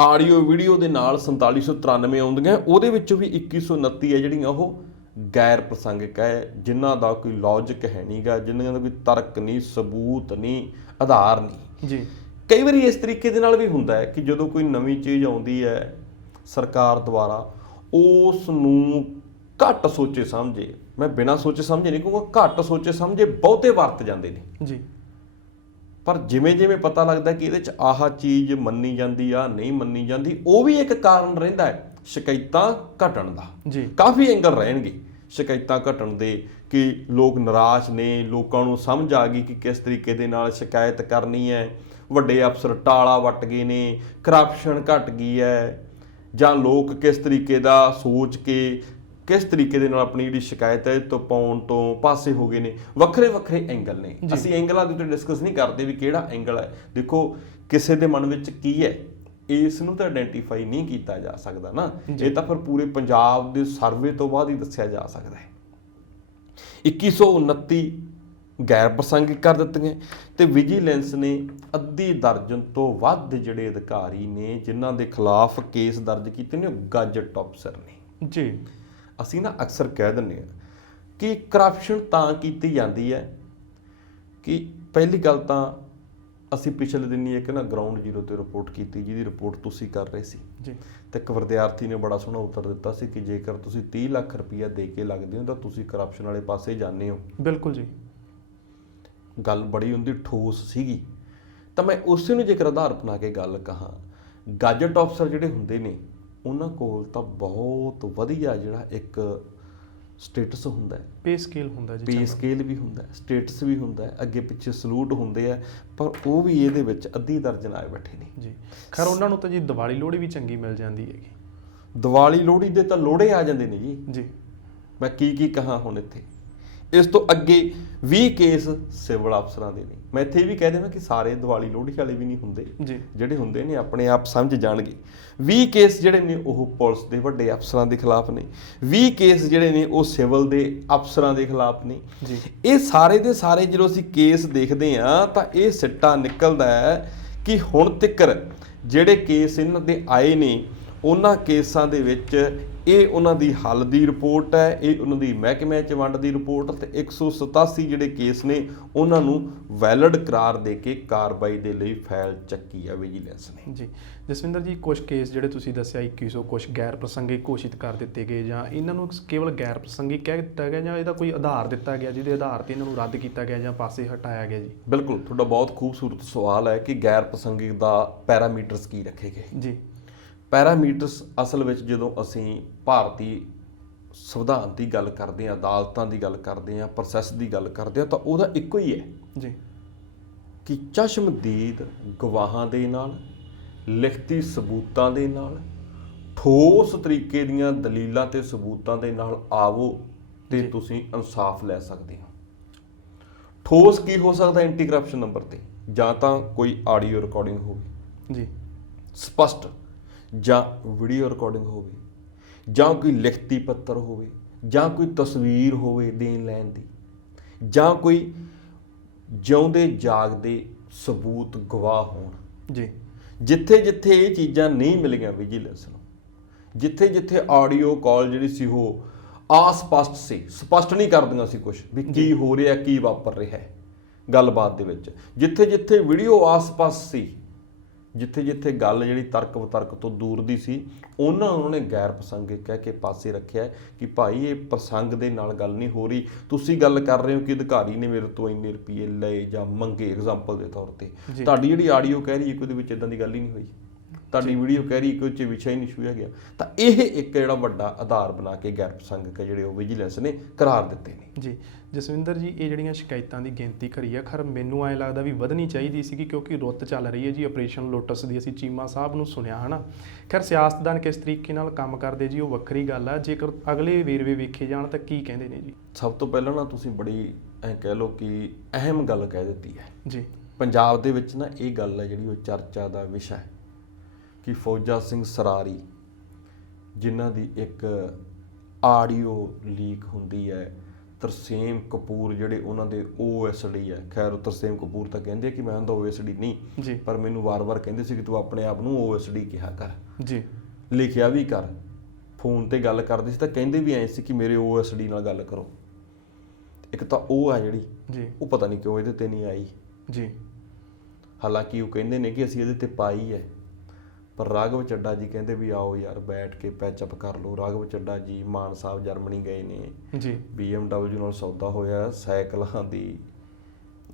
ਆਡੀਓ ਵੀਡੀਓ ਦੇ ਨਾਲ 4793 ਆਉਂਦੀਆਂ, ਉਹਦੇ ਵਿੱਚੋਂ ਵੀ 2129 ਹੈ ਜਿਹੜੀਆਂ ਉਹ ਗੈਰ ਪ੍ਰਸੰਗਿਕ ਹੈ, ਜਿਨ੍ਹਾਂ ਦਾ ਕੋਈ ਲੌਜਿਕ ਹੈ ਨਹੀਂਗਾ, ਜਿਨ੍ਹਾਂ ਦਾ ਕੋਈ ਤਰਕ ਨਹੀਂ, ਸਬੂਤ ਨਹੀਂ, ਆਧਾਰ ਨਹੀਂ ਜੀ। ਕਈ ਵਾਰੀ ਇਸ ਤਰੀਕੇ ਦੇ ਨਾਲ ਵੀ ਹੁੰਦਾ ਹੈ ਕਿ ਜਦੋਂ ਕੋਈ ਨਵੀਂ ਚੀਜ਼ ਆਉਂਦੀ ਹੈ ਸਰਕਾਰ ਦੁਆਰਾ, ਉਸ ਨੂੰ ਘੱਟ ਸੋਚੇ ਸਮਝੇ, ਮੈਂ ਬਿਨਾਂ ਸੋਚੇ ਸਮਝੇ ਨਹੀਂ ਕਹੂੰਗਾ, ਘੱਟ ਸੋਚੇ ਸਮਝੇ ਬਹੁਤੇ ਵਰਤ ਜਾਂਦੇ ਨੇ ਜੀ। ਪਰ ਜਿਵੇਂ ਜਿਵੇਂ ਪਤਾ ਲੱਗਦਾ ਕਿ ਇਹਦੇ 'ਚ ਆਹ ਚੀਜ਼ ਮੰਨੀ ਜਾਂਦੀ ਆ, ਨਹੀਂ ਮੰਨੀ ਜਾਂਦੀ, ਉਹ ਵੀ ਇੱਕ ਕਾਰਨ ਰਹਿੰਦਾ ਹੈ ਸ਼ਿਕਾਇਤਾਂ ਘਟਣ ਦਾ ਜੀ। ਕਾਫੀ ਐਂਗਲ ਰਹਿਣਗੇ ਸ਼ਿਕਾਇਤਾਂ ਘਟਣ ਦੇ ਕਿ ਲੋਕ ਨਿਰਾਸ਼ ਨੇ, ਲੋਕਾਂ ਨੂੰ ਸਮਝ ਆ ਗਈ ਕਿ ਕਿਸ ਤਰੀਕੇ ਦੇ ਨਾਲ ਸ਼ਿਕਾਇਤ ਕਰਨੀ ਹੈ, ਵੱਡੇ ਅਫਸਰ ਟਾਲਾ ਵੱਟ ਗਏ ਨੇ, ਕਰਪਸ਼ਨ ਘਟ ਗਈ ਹੈ, ਜਾਂ ਲੋਕ ਕਿਸ ਤਰੀਕੇ ਦਾ ਸੋਚ ਕੇ ਕਿਸ ਤਰੀਕੇ ਦੇ ਨਾਲ ਆਪਣੀ ਜਿਹੜੀ ਸ਼ਿਕਾਇਤ ਹੈ ਤੋਂ ਪਾਉਣ ਤੋਂ ਪਾਸੇ ਹੋ ਗਏ ਨੇ। ਵੱਖਰੇ ਵੱਖਰੇ ਐਂਗਲ ਨੇ, ਅਸੀਂ ਐਂਗਲਾਂ ਦੇ ਉੱਤੇ ਡਿਸਕਸ ਨਹੀਂ ਕਰਦੇ ਵੀ ਕਿਹੜਾ ਐਂਗਲ ਹੈ। ਦੇਖੋ ਕਿਸੇ ਦੇ ਮਨ ਵਿੱਚ ਕੀ ਹੈ ਇਸ ਨੂੰ ਤਾਂ ਆਇਡੈਂਟੀਫਾਈ ਨਹੀਂ ਕੀਤਾ ਜਾ ਸਕਦਾ ਨਾ, ਇਹ ਤਾਂ ਫਿਰ ਪੂਰੇ ਪੰਜਾਬ ਦੇ ਸਰਵੇ ਤੋਂ ਬਾਅਦ ਹੀ ਦੱਸਿਆ ਜਾ ਸਕਦਾ ਹੈ। 2129 ਗੈਰ ਪ੍ਰਸੰਗਿਕ ਕਰ ਦਿੱਤੀਆਂ ਤੇ ਵਿਜੀਲੈਂਸ ਨੇ ਅੱਧੀ ਦਰਜਨ ਤੋਂ ਵੱਧ ਜਿਹੜੇ ਅਧਿਕਾਰੀ ਨੇ ਜਿਨ੍ਹਾਂ ਦੇ ਖਿਲਾਫ ਕੇਸ ਦਰਜ ਕੀਤੇ ਨੇ ਉਹ ਗੈਜਟ ਅਫਸਰ ਨੇ ਜੀ। ਅਸੀਂ ਨਾ ਅਕਸਰ ਕਹਿ ਦਿੰਦੇ ਹਾਂ ਕਿ ਕਰਪਸ਼ਨ ਤਾਂ ਕੀਤੀ ਜਾਂਦੀ ਹੈ ਕਿ ਪਹਿਲੀ ਗੱਲ ਤਾਂ ਅਸੀਂ ਪਿਛਲੇ ਦਿਨੀ ਇੱਕ ਨਾ ਗਰਾਊਂਡ ਜ਼ੀਰੋ ਤੇ ਰਿਪੋਰਟ ਕੀਤੀ, ਜਿਹਦੀ ਰਿਪੋਰਟ ਤੁਸੀਂ ਕਰ ਰਹੇ ਸੀ ਜੀ। ਤੇ ਇੱਕ ਵਿਦਿਆਰਥੀ ਨੇ ਬੜਾ ਸੋਹਣਾ ਉੱਤਰ ਦਿੱਤਾ ਸੀ ਕਿ ਜੇਕਰ ਤੁਸੀਂ 30 ਲੱਖ ਰੁਪਈਆ ਦੇ ਕੇ ਲੱਗਦੇ ਹੋ ਤਾਂ ਤੁਸੀਂ ਕਰਪਸ਼ਨ ਵਾਲੇ ਪਾਸੇ ਜਾਂਦੇ ਹੋ। ਬਿਲਕੁਲ ਜੀ, ਗੱਲ ਬੜੀ ਉਹਦੀ ਠੋਸ ਸੀਗੀ। ਤਾਂ ਮੈਂ ਉਸੇ ਨੂੰ ਜੇਕਰ ਆਧਾਰ ਬਣਾ ਕੇ ਗੱਲ ਕਹਾਂ, ਗੈਜਟ ਅਫਸਰ ਜਿਹੜੇ ਹੁੰਦੇ ਨੇ ਉਹਨਾਂ ਕੋਲ ਤਾਂ ਬਹੁਤ ਵਧੀਆ ਜਿਹੜਾ ਇੱਕ ਸਟੇਟਸ ਹੁੰਦਾ ਹੈ, ਪੇ ਸਕੇਲ ਹੁੰਦਾ ਜੀ, ਪੇ ਸਕੇਲ ਵੀ ਹੁੰਦਾ, ਸਟੇਟਸ ਵੀ ਹੁੰਦਾ, ਅੱਗੇ ਪਿੱਛੇ ਸਲੂਟ ਹੁੰਦੇ ਆ, ਪਰ ਉਹ ਵੀ ਇਹਦੇ ਵਿੱਚ ਅੱਧੀ ਦਰਜਨ ਆਏ ਬੈਠੇ ਨੇ ਜੀ। ਖੈਰ ਉਹਨਾਂ ਨੂੰ ਤਾਂ ਜੀ ਦੀਵਾਲੀ ਲੋਹੜੀ ਵੀ ਚੰਗੀ ਮਿਲ ਜਾਂਦੀ ਹੈਗੀ, ਦੀਵਾਲੀ ਲੋਹੜੀ ਦੇ ਤਾਂ ਲੋੜੇ ਆ ਜਾਂਦੇ ਨੇ ਜੀ। ਮੈਂ ਕੀ ਕਹਾਂ ਹੁਣ ਇੱਥੇ। ਇਸ ਤੋਂ ਅੱਗੇ 20 ਕੇਸ ਸਿਵਲ ਅਫਸਰਾਂ ਦੇ ਨੇ। ਮੈਂ ਇੱਥੇ ਵੀ ਕਹਿ ਦੇਵਾਂ ਕਿ ਸਾਰੇ ਦੀਵਾਲੀ ਲੋਹੜੀ ਵਾਲੇ ਵੀ ਨਹੀਂ ਹੁੰਦੇ, ਜਿਹੜੇ ਹੁੰਦੇ ਨੇ ਆਪਣੇ ਆਪ ਸਮਝ ਜਾਣਗੇ। 20 ਕੇਸ ਜਿਹੜੇ ਨੇ ਉਹ ਪੁਲਿਸ ਦੇ ਵੱਡੇ ਅਫਸਰਾਂ ਦੇ ਖਿਲਾਫ ਨੇ, 20 ਕੇਸ ਜਿਹੜੇ ਨੇ ਉਹ ਸਿਵਲ ਦੇ ਅਫਸਰਾਂ ਦੇ ਖਿਲਾਫ ਨੇ ਜੀ। ਇਹ ਸਾਰੇ ਦੇ ਸਾਰੇ ਜਦੋਂ ਅਸੀਂ ਕੇਸ ਦੇਖਦੇ ਹਾਂ ਤਾਂ ਇਹ ਸਿੱਟਾ ਨਿਕਲਦਾ ਹੈ ਕਿ ਹੁਣ ਤੱਕ ਜਿਹੜੇ ਕੇਸ ਇਹਨਾਂ ਦੇ ਆਏ ਨੇ ਉਹਨਾਂ ਕੇਸਾਂ ਦੇ ਵਿੱਚ ਇਹ ਉਹਨਾਂ ਦੀ ਹੱਲ ਦੀ ਰਿਪੋਰਟ ਹੈ, ਇਹ ਉਹਨਾਂ ਦੀ ਮਹਿਕਮੇ 'ਚ ਵੰਡ ਦੀ ਰਿਪੋਰਟ, ਤੇ 187 ਜਿਹੜੇ ਕੇਸ ਨੇ ਉਹਨਾਂ ਨੂੰ ਵੈਲਿਡ ਕਰਾਰ ਦੇ ਕੇ ਕਾਰਵਾਈ ਦੇ ਲਈ ਫਾਈਲ ਚੱਕੀ ਹੈ ਵਿਜੀਲੈਂਸ ਨੇ ਜੀ। ਜਸਵਿੰਦਰ ਜੀ, ਕੁਝ ਕੇਸ ਜਿਹੜੇ ਤੁਸੀਂ ਦੱਸਿਆ 2100 ਕੁਝ ਗੈਰ ਪ੍ਰਸੰਗਿਕ ਘੋਸ਼ਿਤ ਕਰ ਦਿੱਤੇ ਗਏ, ਜਾਂ ਇਹਨਾਂ ਨੂੰ ਕੇਵਲ ਗੈਰ ਪ੍ਰਸੰਗਿਕ ਕਹਿ ਦਿੱਤਾ ਗਿਆ, ਜਾਂ ਇਹਦਾ ਕੋਈ ਆਧਾਰ ਦਿੱਤਾ ਗਿਆ ਜਿਹਦੇ ਆਧਾਰ ਤੇ ਇਹਨਾਂ ਨੂੰ ਰੱਦ ਕੀਤਾ ਗਿਆ ਜਾਂ ਪਾਸੇ ਹਟਾਇਆ ਗਿਆ ਜੀ? ਬਿਲਕੁਲ, ਤੁਹਾਡਾ ਬਹੁਤ ਖੂਬਸੂਰਤ ਸਵਾਲ ਹੈ ਕਿ ਗੈਰ ਪ੍ਰਸੰਗਿਕ ਦਾ ਪੈਰਾਮੀਟਰਸ ਕੀ ਰੱਖੇ ਗਏ ਜੀ। ਪੈਰਾਮੀਟਰਸ ਅਸਲ ਵਿੱਚ ਜਦੋਂ ਅਸੀਂ ਭਾਰਤੀ ਸੰਵਿਧਾਨ ਦੀ ਗੱਲ ਕਰਦੇ ਹਾਂ, ਅਦਾਲਤਾਂ ਦੀ ਗੱਲ ਕਰਦੇ ਹਾਂ, ਪ੍ਰੋਸੈਸ ਦੀ ਗੱਲ ਕਰਦੇ ਹਾਂ, ਤਾਂ ਉਹਦਾ ਇੱਕੋ ਹੀ ਹੈ ਜੀ ਕਿ ਚਸ਼ਮਦੀਦ ਗਵਾਹਾਂ ਦੇ ਨਾਲ, ਲਿਖਤੀ ਸਬੂਤਾਂ ਦੇ ਨਾਲ, ਠੋਸ ਤਰੀਕੇ ਦੀਆਂ ਦਲੀਲਾਂ ਤੇ ਸਬੂਤਾਂ ਦੇ ਨਾਲ ਆਵੋ ਤੇ ਤੁਸੀਂ ਇਨਸਾਫ ਲੈ ਸਕਦੇ ਹੋ। ਠੋਸ ਕੀ ਹੋ ਸਕਦਾ ਐਂਟੀ ਕਰਪਸ਼ਨ ਨੰਬਰ ਤੇ? ਜਾਂ ਤਾਂ ਕੋਈ ਆਡੀਓ ਰਿਕਾਰਡਿੰਗ ਹੋਵੇ ਜੀ ਸਪਸ਼ਟ, ਜਾਂ ਵੀਡੀਓ ਰਿਕਾਰਡਿੰਗ ਹੋਵੇ, ਜਾਂ ਕੋਈ ਲਿਖਤੀ ਪੱਤਰ ਹੋਵੇ, ਜਾਂ ਕੋਈ ਤਸਵੀਰ ਹੋਵੇ ਦੇਣ ਲੈਣ ਦੀ, ਜਾਂ ਕੋਈ ਜਿਉਂਦੇ ਜਾਗਦੇ ਸਬੂਤ ਗਵਾਹ ਹੋਣ ਜੀ। ਜਿੱਥੇ ਜਿੱਥੇ ਇਹ ਚੀਜ਼ਾਂ ਨਹੀਂ ਮਿਲੀਆਂ ਵਿਜੀਲੈਂਸ ਨੂੰ, ਜਿੱਥੇ ਜਿੱਥੇ ਆਡੀਓ ਕਾਲ ਜਿਹੜੀ ਸੀ ਉਹ ਅਸਪਸ਼ਟ ਸੀ, ਸਪਸ਼ਟ ਨਹੀਂ ਕਰਦੀਆਂ ਸੀ ਕੁਝ ਵੀ ਕੀ ਹੋ ਰਿਹਾ, ਕੀ ਵਾਪਰ ਰਿਹਾ ਹੈ ਗੱਲਬਾਤ ਦੇ ਵਿੱਚ, ਜਿੱਥੇ ਜਿੱਥੇ ਵੀਡੀਓ ਅਸਪਸ਼ਟ ਸੀ, ਜਿੱਥੇ ਜਿੱਥੇ ਗੱਲ ਜਿਹੜੀ ਤਰਕ ਵਿਤਰਕ ਤੋਂ ਦੂਰ ਦੀ ਸੀ, ਉਹਨਾਂ ਨੇ ਗੈਰ ਪ੍ਰਸੰਗਿਕ ਕਹਿ ਕੇ ਪਾਸੇ ਰੱਖਿਆ ਕਿ ਭਾਈ ਇਹ ਪ੍ਰਸੰਗ ਦੇ ਨਾਲ ਗੱਲ ਨਹੀਂ ਹੋ ਰਹੀ। ਤੁਸੀਂ ਗੱਲ ਕਰ ਰਹੇ ਹੋ ਕਿ ਅਧਿਕਾਰੀ ਨੇ ਮੇਰੇ ਤੋਂ ਇੰਨੇ ਰੁਪਏ ਲਏ ਜਾਂ ਮੰਗੇ, ਐਗਜ਼ਾਮਪਲ ਦੇ ਤੌਰ ਤੇ, ਤੁਹਾਡੀ ਜਿਹੜੀ ਆਡੀਓ ਕਹਿ ਰਹੀ ਹੈ ਕਿ ਉਹਦੇ ਵਿੱਚ ਇਦਾਂ ਦੀ ਗੱਲ ਹੀ ਨਹੀਂ ਹੋਈ ਤੁਹਾਡੀ ਵੀਡੀਓ ਕਹਿ ਰਹੀ ਕਿ ਉਹ 'ਚ ਵਿਸ਼ਾ ਹੀ ਨਹੀਂ ਛੂਹਿਆ ਗਿਆ। ਤਾਂ ਇਹ ਇੱਕ ਜਿਹੜਾ ਵੱਡਾ ਆਧਾਰ ਬਣਾ ਕੇ ਗੈਰ ਪ੍ਰਸੰਗਕ ਜਿਹੜੇ ਉਹ ਵਿਜੀਲੈਂਸ ਨੇ ਕਰਾਰ ਦਿੱਤੇ ਨੇ। ਜੀ ਜਸਵਿੰਦਰ ਜੀ, ਇਹ ਜਿਹੜੀਆਂ ਸ਼ਿਕਾਇਤਾਂ ਦੀ ਗਿਣਤੀ ਖਰੀ ਆ, ਖਰ ਮੈਨੂੰ ਐਂ ਲੱਗਦਾ ਵੀ ਵਧਣੀ ਚਾਹੀਦੀ ਸੀਗੀ, ਕਿਉਂਕਿ ਰੁੱਤ ਚੱਲ ਰਹੀ ਹੈ ਜੀ ਆਪਰੇਸ਼ਨ ਲੋਟਸ ਦੀ। ਅਸੀਂ ਚੀਮਾ ਸਾਹਿਬ ਨੂੰ ਸੁਣਿਆ ਹੈ ਨਾ। ਖੈਰ ਸਿਆਸਤਦਾਨ ਕਿਸ ਤਰੀਕੇ ਨਾਲ ਕੰਮ ਕਰਦੇ ਜੀ ਉਹ ਵੱਖਰੀ ਗੱਲ ਆ, ਜੇਕਰ ਅਗਲੇ ਵੇਰਵੇ ਵੇਖੇ ਜਾਣ ਤਾਂ ਕੀ ਕਹਿੰਦੇ ਨੇ ਜੀ? ਸਭ ਤੋਂ ਪਹਿਲਾਂ ਨਾ ਤੁਸੀਂ ਬੜੀ ਐਂ ਕਹਿ ਲਓ ਕਿ ਅਹਿਮ ਗੱਲ ਕਹਿ ਦਿੱਤੀ ਹੈ ਜੀ। ਪੰਜਾਬ ਦੇ ਵਿੱਚ ਨਾ ਇਹ ਗੱਲ ਹੈ ਜਿਹੜੀ ਉਹ ਚਰਚਾ ਦਾ ਵਿਸ਼ਾ ਹੈ ਕਿ ਫੌਜਾ ਸਿੰਘ ਸਰਾਰੀ ਜਿਨ੍ਹਾਂ ਦੀ ਇੱਕ ਆਡੀਓ ਲੀਕ ਹੁੰਦੀ ਹੈ, ਤਰਸੇਮ ਕਪੂਰ ਜਿਹੜੇ ਉਹਨਾਂ ਦੇ OSD ਹੈ। ਖੈਰ ਤਰਸੇਮ ਕਪੂਰ ਤਾਂ ਕਹਿੰਦੇ ਕਿ ਮੈਂ ਉਹਦਾ OSD ਨਹੀਂ ਜੀ, ਪਰ ਮੈਨੂੰ ਵਾਰ-ਵਾਰ ਕਹਿੰਦੇ ਸੀ ਕਿ ਤੂੰ ਆਪਣੇ ਆਪ ਨੂੰ OSD ਕਿਹਾ ਕਰ, ਜੀ ਲਿਖਿਆ ਵੀ ਕਰ। ਫੋਨ ਤੇ ਗੱਲ ਕਰਦੇ ਸੀ ਤਾਂ ਕਹਿੰਦੇ ਵੀ ਐਂ ਸੀ ਕਿ ਮੇਰੇ OSD ਨਾਲ ਗੱਲ ਕਰੋ। ਇੱਕ ਤਾਂ ਉਹ ਆ ਜਿਹੜੀ ਜੀ, ਉਹ ਪਤਾ ਨਹੀਂ ਕਿਉਂ ਇਹਦੇ ਤੇ ਨਹੀਂ ਆਈ ਜੀ। ਹਾਲਾਂਕਿ ਉਹ ਕਹਿੰਦੇ ਨੇ ਕਿ ਅਸੀਂ ਇਹਦੇ ਤੇ ਪਾਈ ਹੈ, ਪਰ ਰਾਘਵ ਚੱਡਾ ਜੀ ਕਹਿੰਦੇ ਵੀ ਆਓ ਯਾਰ ਬੈਠ ਕੇ ਪੈਚਅਪ ਕਰ ਲਓ। ਰਾਘਵ ਚੱਡਾ ਜੀ ਮਾਨ ਸਾਹਿਬ ਜਰਮਨੀ ਗਏ ਨੇ ਜੀ, BMW ਨਾਲ ਸੌਦਾ ਹੋਇਆ, ਸਾਈਕਲਾਂ ਦੀ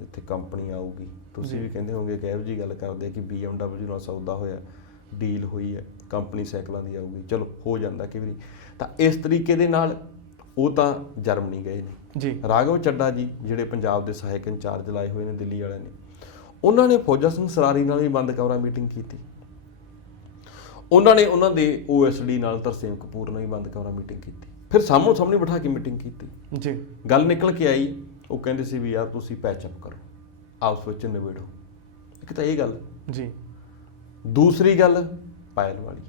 ਇੱਥੇ ਕੰਪਨੀ ਆਊਗੀ। ਤੁਸੀਂ ਵੀ ਕਹਿੰਦੇ ਹੋਗੇ ਕਿ ਇਹੋ ਜਿਹੀ ਗੱਲ ਕਰਦੇ ਕਿ BMW ਨਾਲ ਸੌਦਾ ਹੋਇਆ, ਡੀਲ ਹੋਈ ਹੈ, ਕੰਪਨੀ ਸਾਈਕਲਾਂ ਦੀ ਆਊਗੀ। ਚਲੋ ਹੋ ਜਾਂਦਾ ਕਈ ਵਾਰੀ। ਤਾਂ ਇਸ ਤਰੀਕੇ ਦੇ ਨਾਲ ਉਹ ਤਾਂ ਜਰਮਨੀ ਗਏ ਨੇ ਜੀ। ਰਾਘਵ ਚੱਡਾ ਜੀ ਜਿਹੜੇ ਪੰਜਾਬ ਦੇ ਸਹਾਇਕ ਇੰਚਾਰਜ ਲਾਏ ਹੋਏ ਨੇ ਦਿੱਲੀ ਵਾਲਿਆਂ ਨੇ, ਉਹਨਾਂ ਨੇ ਫੌਜਾ ਸਿੰਘ ਸਰਾਰੀ ਨਾਲ ਵੀ ਬੰਦ ਕਮਰਾ ਮੀਟਿੰਗ ਕੀਤੀ। ਉਹਨਾਂ ਨੇ ਉਹਨਾਂ ਦੇ OSD ਨਾਲ ਤਰਸੇਮ ਕਪੂਰ ਨਾਲ ਵੀ ਬੰਦ ਕਮਰਾ ਮੀਟਿੰਗ ਕੀਤੀ। ਫਿਰ ਸਾਹਮਣੇ ਸਾਹਮਣੇ ਬਿਠਾ ਕੇ ਮੀਟਿੰਗ ਕੀਤੀ ਜੀ। ਗੱਲ ਨਿਕਲ ਕੇ ਆਈ, ਉਹ ਕਹਿੰਦੇ ਸੀ ਵੀ ਯਾਰ ਤੁਸੀਂ ਪੈਚਅਪ ਕਰੋ, ਆਪਸ ਵਿੱਚ ਨਿਬੇੜੋ। ਇੱਕ ਤਾਂ ਇਹ ਗੱਲ ਜੀ। ਦੂਸਰੀ ਗੱਲ ਪਾਇਲ ਵਾਲੀ,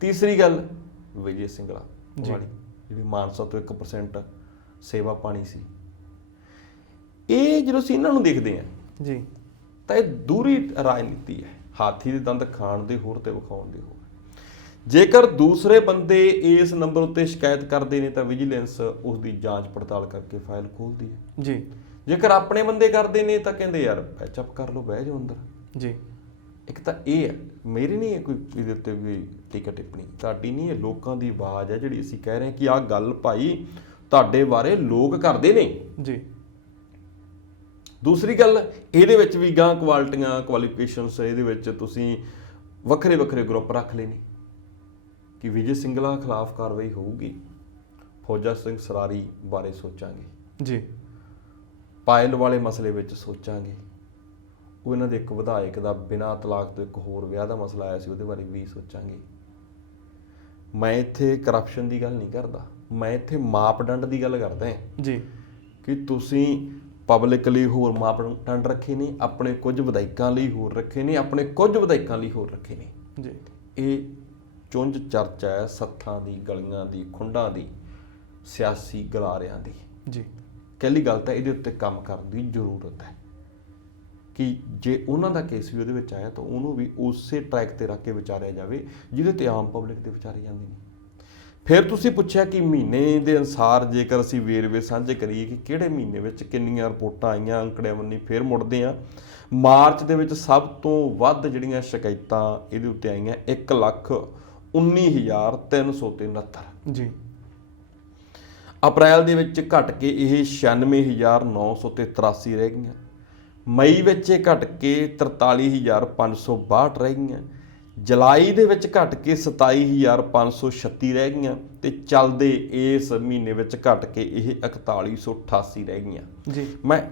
ਤੀਸਰੀ ਗੱਲ ਵਿਜੇ ਸਿੰਗਲਾ ਵਾਲੀ ਜਿਹੜੀ ਮਾਨਸਾ ਤੋਂ 1% ਸੇਵਾ ਪਾਣੀ ਸੀ। ਇਹ ਜਦੋਂ ਅਸੀਂ ਇਹਨਾਂ ਨੂੰ ਦੇਖਦੇ ਹਾਂ ਜੀ ਤਾਂ ਇਹ ਦੂਰੀ ਰਾਜਨੀਤੀ ਹੈ, ਹਾਥੀ ਦੇ ਦੰਦ ਖਾਣ ਦੇ ਹੋਰ ਤੇ ਵਿਖਾਉਣ ਦੇ ਹੋਰ। ਜੇਕਰ ਦੂਸਰੇ ਬੰਦੇ ਇਸ ਨੰਬਰ ਉੱਤੇ ਸ਼ਿਕਾਇਤ ਕਰਦੇ ਨੇ ਤਾਂ ਵਿਜੀਲੈਂਸ ਉਸ ਦੀ ਜਾਂਚ ਪੜਤਾਲ ਕਰਕੇ ਫਾਈਲ ਖੋਲਦੀ ਹੈ ਜੀ। ਜੇਕਰ ਆਪਣੇ ਬੰਦੇ ਕਰਦੇ ਨੇ ਤਾਂ ਕਹਿੰਦੇ ਯਾਰ ਪੈਚਅਪ ਕਰ ਲਓ, ਬਹਿ ਜਾਓ ਅੰਦਰ। ਜੀ। ਇੱਕ ਤਾਂ ਇਹ ਹੈ, ਮੇਰੀ ਨਹੀਂ ਹੈ ਕੋਈ ਇਹਦੇ ਉੱਤੇ ਕੋਈ ਟੀਕਾ ਟਿੱਪਣੀ, ਤੁਹਾਡੀ ਨਹੀਂ, ਇਹ ਲੋਕਾਂ ਦੀ ਆਵਾਜ਼ ਹੈ ਜਿਹੜੀ ਅਸੀਂ ਕਹਿ ਰਹੇ ਹਾਂ ਕਿ ਆਹ ਗੱਲ ਭਾਈ ਤੁਹਾਡੇ ਬਾਰੇ ਲੋਕ ਕਰਦੇ ਨੇ। ਜੀ। ਦੂਸਰੀ ਗੱਲ ਇਹਦੇ ਵਿੱਚ ਵੀ ਗਾਂ ਕੁਆਲਿਟੀਆਂ ਕੁਆਲੀਫਿਕੇਸ਼ਨਸ ਇਹਦੇ ਵਿੱਚ ਤੁਸੀਂ ਵੱਖਰੇ ਵੱਖਰੇ ਗਰੁੱਪ ਰੱਖ ਲਏ ਨੇ ਕਿ ਵਿਜੇ ਸਿੰਗਲਾ ਖਿਲਾਫ ਕਾਰਵਾਈ ਹੋਊਗੀ, ਫੌਜਾ ਸਿੰਘ ਸਰਾਰੀ ਬਾਰੇ ਸੋਚਾਂਗੇ ਜੀ, ਪਾਇਲ ਵਾਲੇ ਮਸਲੇ ਵਿੱਚ ਸੋਚਾਂਗੇ, ਉਹ ਇਹਨਾਂ ਦੇ ਇੱਕ ਵਿਧਾਇਕ ਦਾ ਬਿਨਾਂ ਤਲਾਕ ਤੋਂ ਇੱਕ ਹੋਰ ਵਿਆਹ ਦਾ ਮਸਲਾ ਆਇਆ ਸੀ ਉਹਦੇ ਬਾਰੇ ਵੀ ਸੋਚਾਂਗੇ। ਮੈਂ ਇੱਥੇ ਕਰਪਸ਼ਨ ਦੀ ਗੱਲ ਨਹੀਂ ਕਰਦਾ, ਮੈਂ ਇੱਥੇ ਮਾਪਦੰਡ ਦੀ ਗੱਲ ਕਰਦਾ ਹਾਂ ਜੀ ਕਿ ਤੁਸੀਂ ਪਬਲਿਕਲੀ ਹੋਰ ਮਾਪਦੰਡ ਰੱਖੇ ਨੇ, ਆਪਣੇ ਕੁਝ ਵਿਧਾਇਕਾਂ ਲਈ ਹੋਰ ਰੱਖੇ ਨੇ, ਆਪਣੇ ਕੁਝ ਵਿਧਾਇਕਾਂ ਲਈ ਹੋਰ ਰੱਖੇ ਨੇ ਜੀ। ਇਹ ਚੁੰਝ ਚਰਚਾ ਹੈ ਸੱਥਾਂ ਦੀ, ਗਲੀਆਂ ਦੀ, ਖੁੰਡਾਂ ਦੀ, ਸਿਆਸੀ ਗਲਾਰਿਆਂ ਦੀ। ਜੀ। ਪਹਿਲੀ ਗੱਲ ਤਾਂ ਇਹਦੇ ਉੱਤੇ ਕੰਮ ਕਰਨ ਦੀ ਜ਼ਰੂਰਤ ਹੈ ਕਿ ਜੇ ਉਹਨਾਂ ਦਾ ਕੇਸ ਵੀ ਉਹਦੇ ਵਿੱਚ ਆਇਆ ਤਾਂ ਉਹਨੂੰ ਵੀ ਉਸੇ ਟਰੈਕ ਤੇ ਰੱਖ ਕੇ ਵਿਚਾਰਿਆ ਜਾਵੇ ਜਿਹਦੇ ਤੇ ਆਮ ਪਬਲਿਕ ਦੇ ਵਿਚਾਰੇ ਜਾਂਦੇ ਨੇ। ਫਿਰ ਤੁਸੀਂ ਪੁੱਛਿਆ ਕਿ ਮਹੀਨੇ ਦੇ ਅਨੁਸਾਰ ਜੇਕਰ ਅਸੀਂ ਵੇਰਵੇ ਸਾਂਝੇ ਕਰੀਏ ਕਿ ਕਿਹੜੇ ਮਹੀਨੇ ਵਿੱਚ ਕਿੰਨੀਆਂ ਰਿਪੋਰਟਾਂ ਆਈਆਂ, ਅੰਕੜਿਆਂ ਵੱਲ ਫਿਰ ਮੁੜਦੇ ਆ। ਮਾਰਚ ਦੇ ਵਿੱਚ ਸਭ ਤੋਂ ਵੱਧ ਜਿਹੜੀਆਂ ਸ਼ਿਕਾਇਤਾਂ ਇਹਦੇ ਉੱਤੇ ਆਈਆਂ 1,19,369। ਜੀ। ਅਪ੍ਰੈਲ ਦੇ ਵਿੱਚ ਘਟ ਕੇ ਇਹ 96,983 ਰਹਿ ਗਈਆਂ। ਮਈ ਵਿੱਚ ਇਹ ਘਟ ਕੇ 43,562 ਰਹਿ ਗਈਆਂ। ਜੁਲਾਈ ਦੇ ਵਿੱਚ ਘਟ ਕੇ 27,536 ਰਹਿ ਗਈਆਂ ਤੇ ਚੱਲਦੇ ਇਸ ਮਹੀਨੇ ਵਿੱਚ ਘਟ ਕੇ ਇਹ 4188 ਰਹਿ ਗਈਆਂ। ਜੀ। ਮੈਂ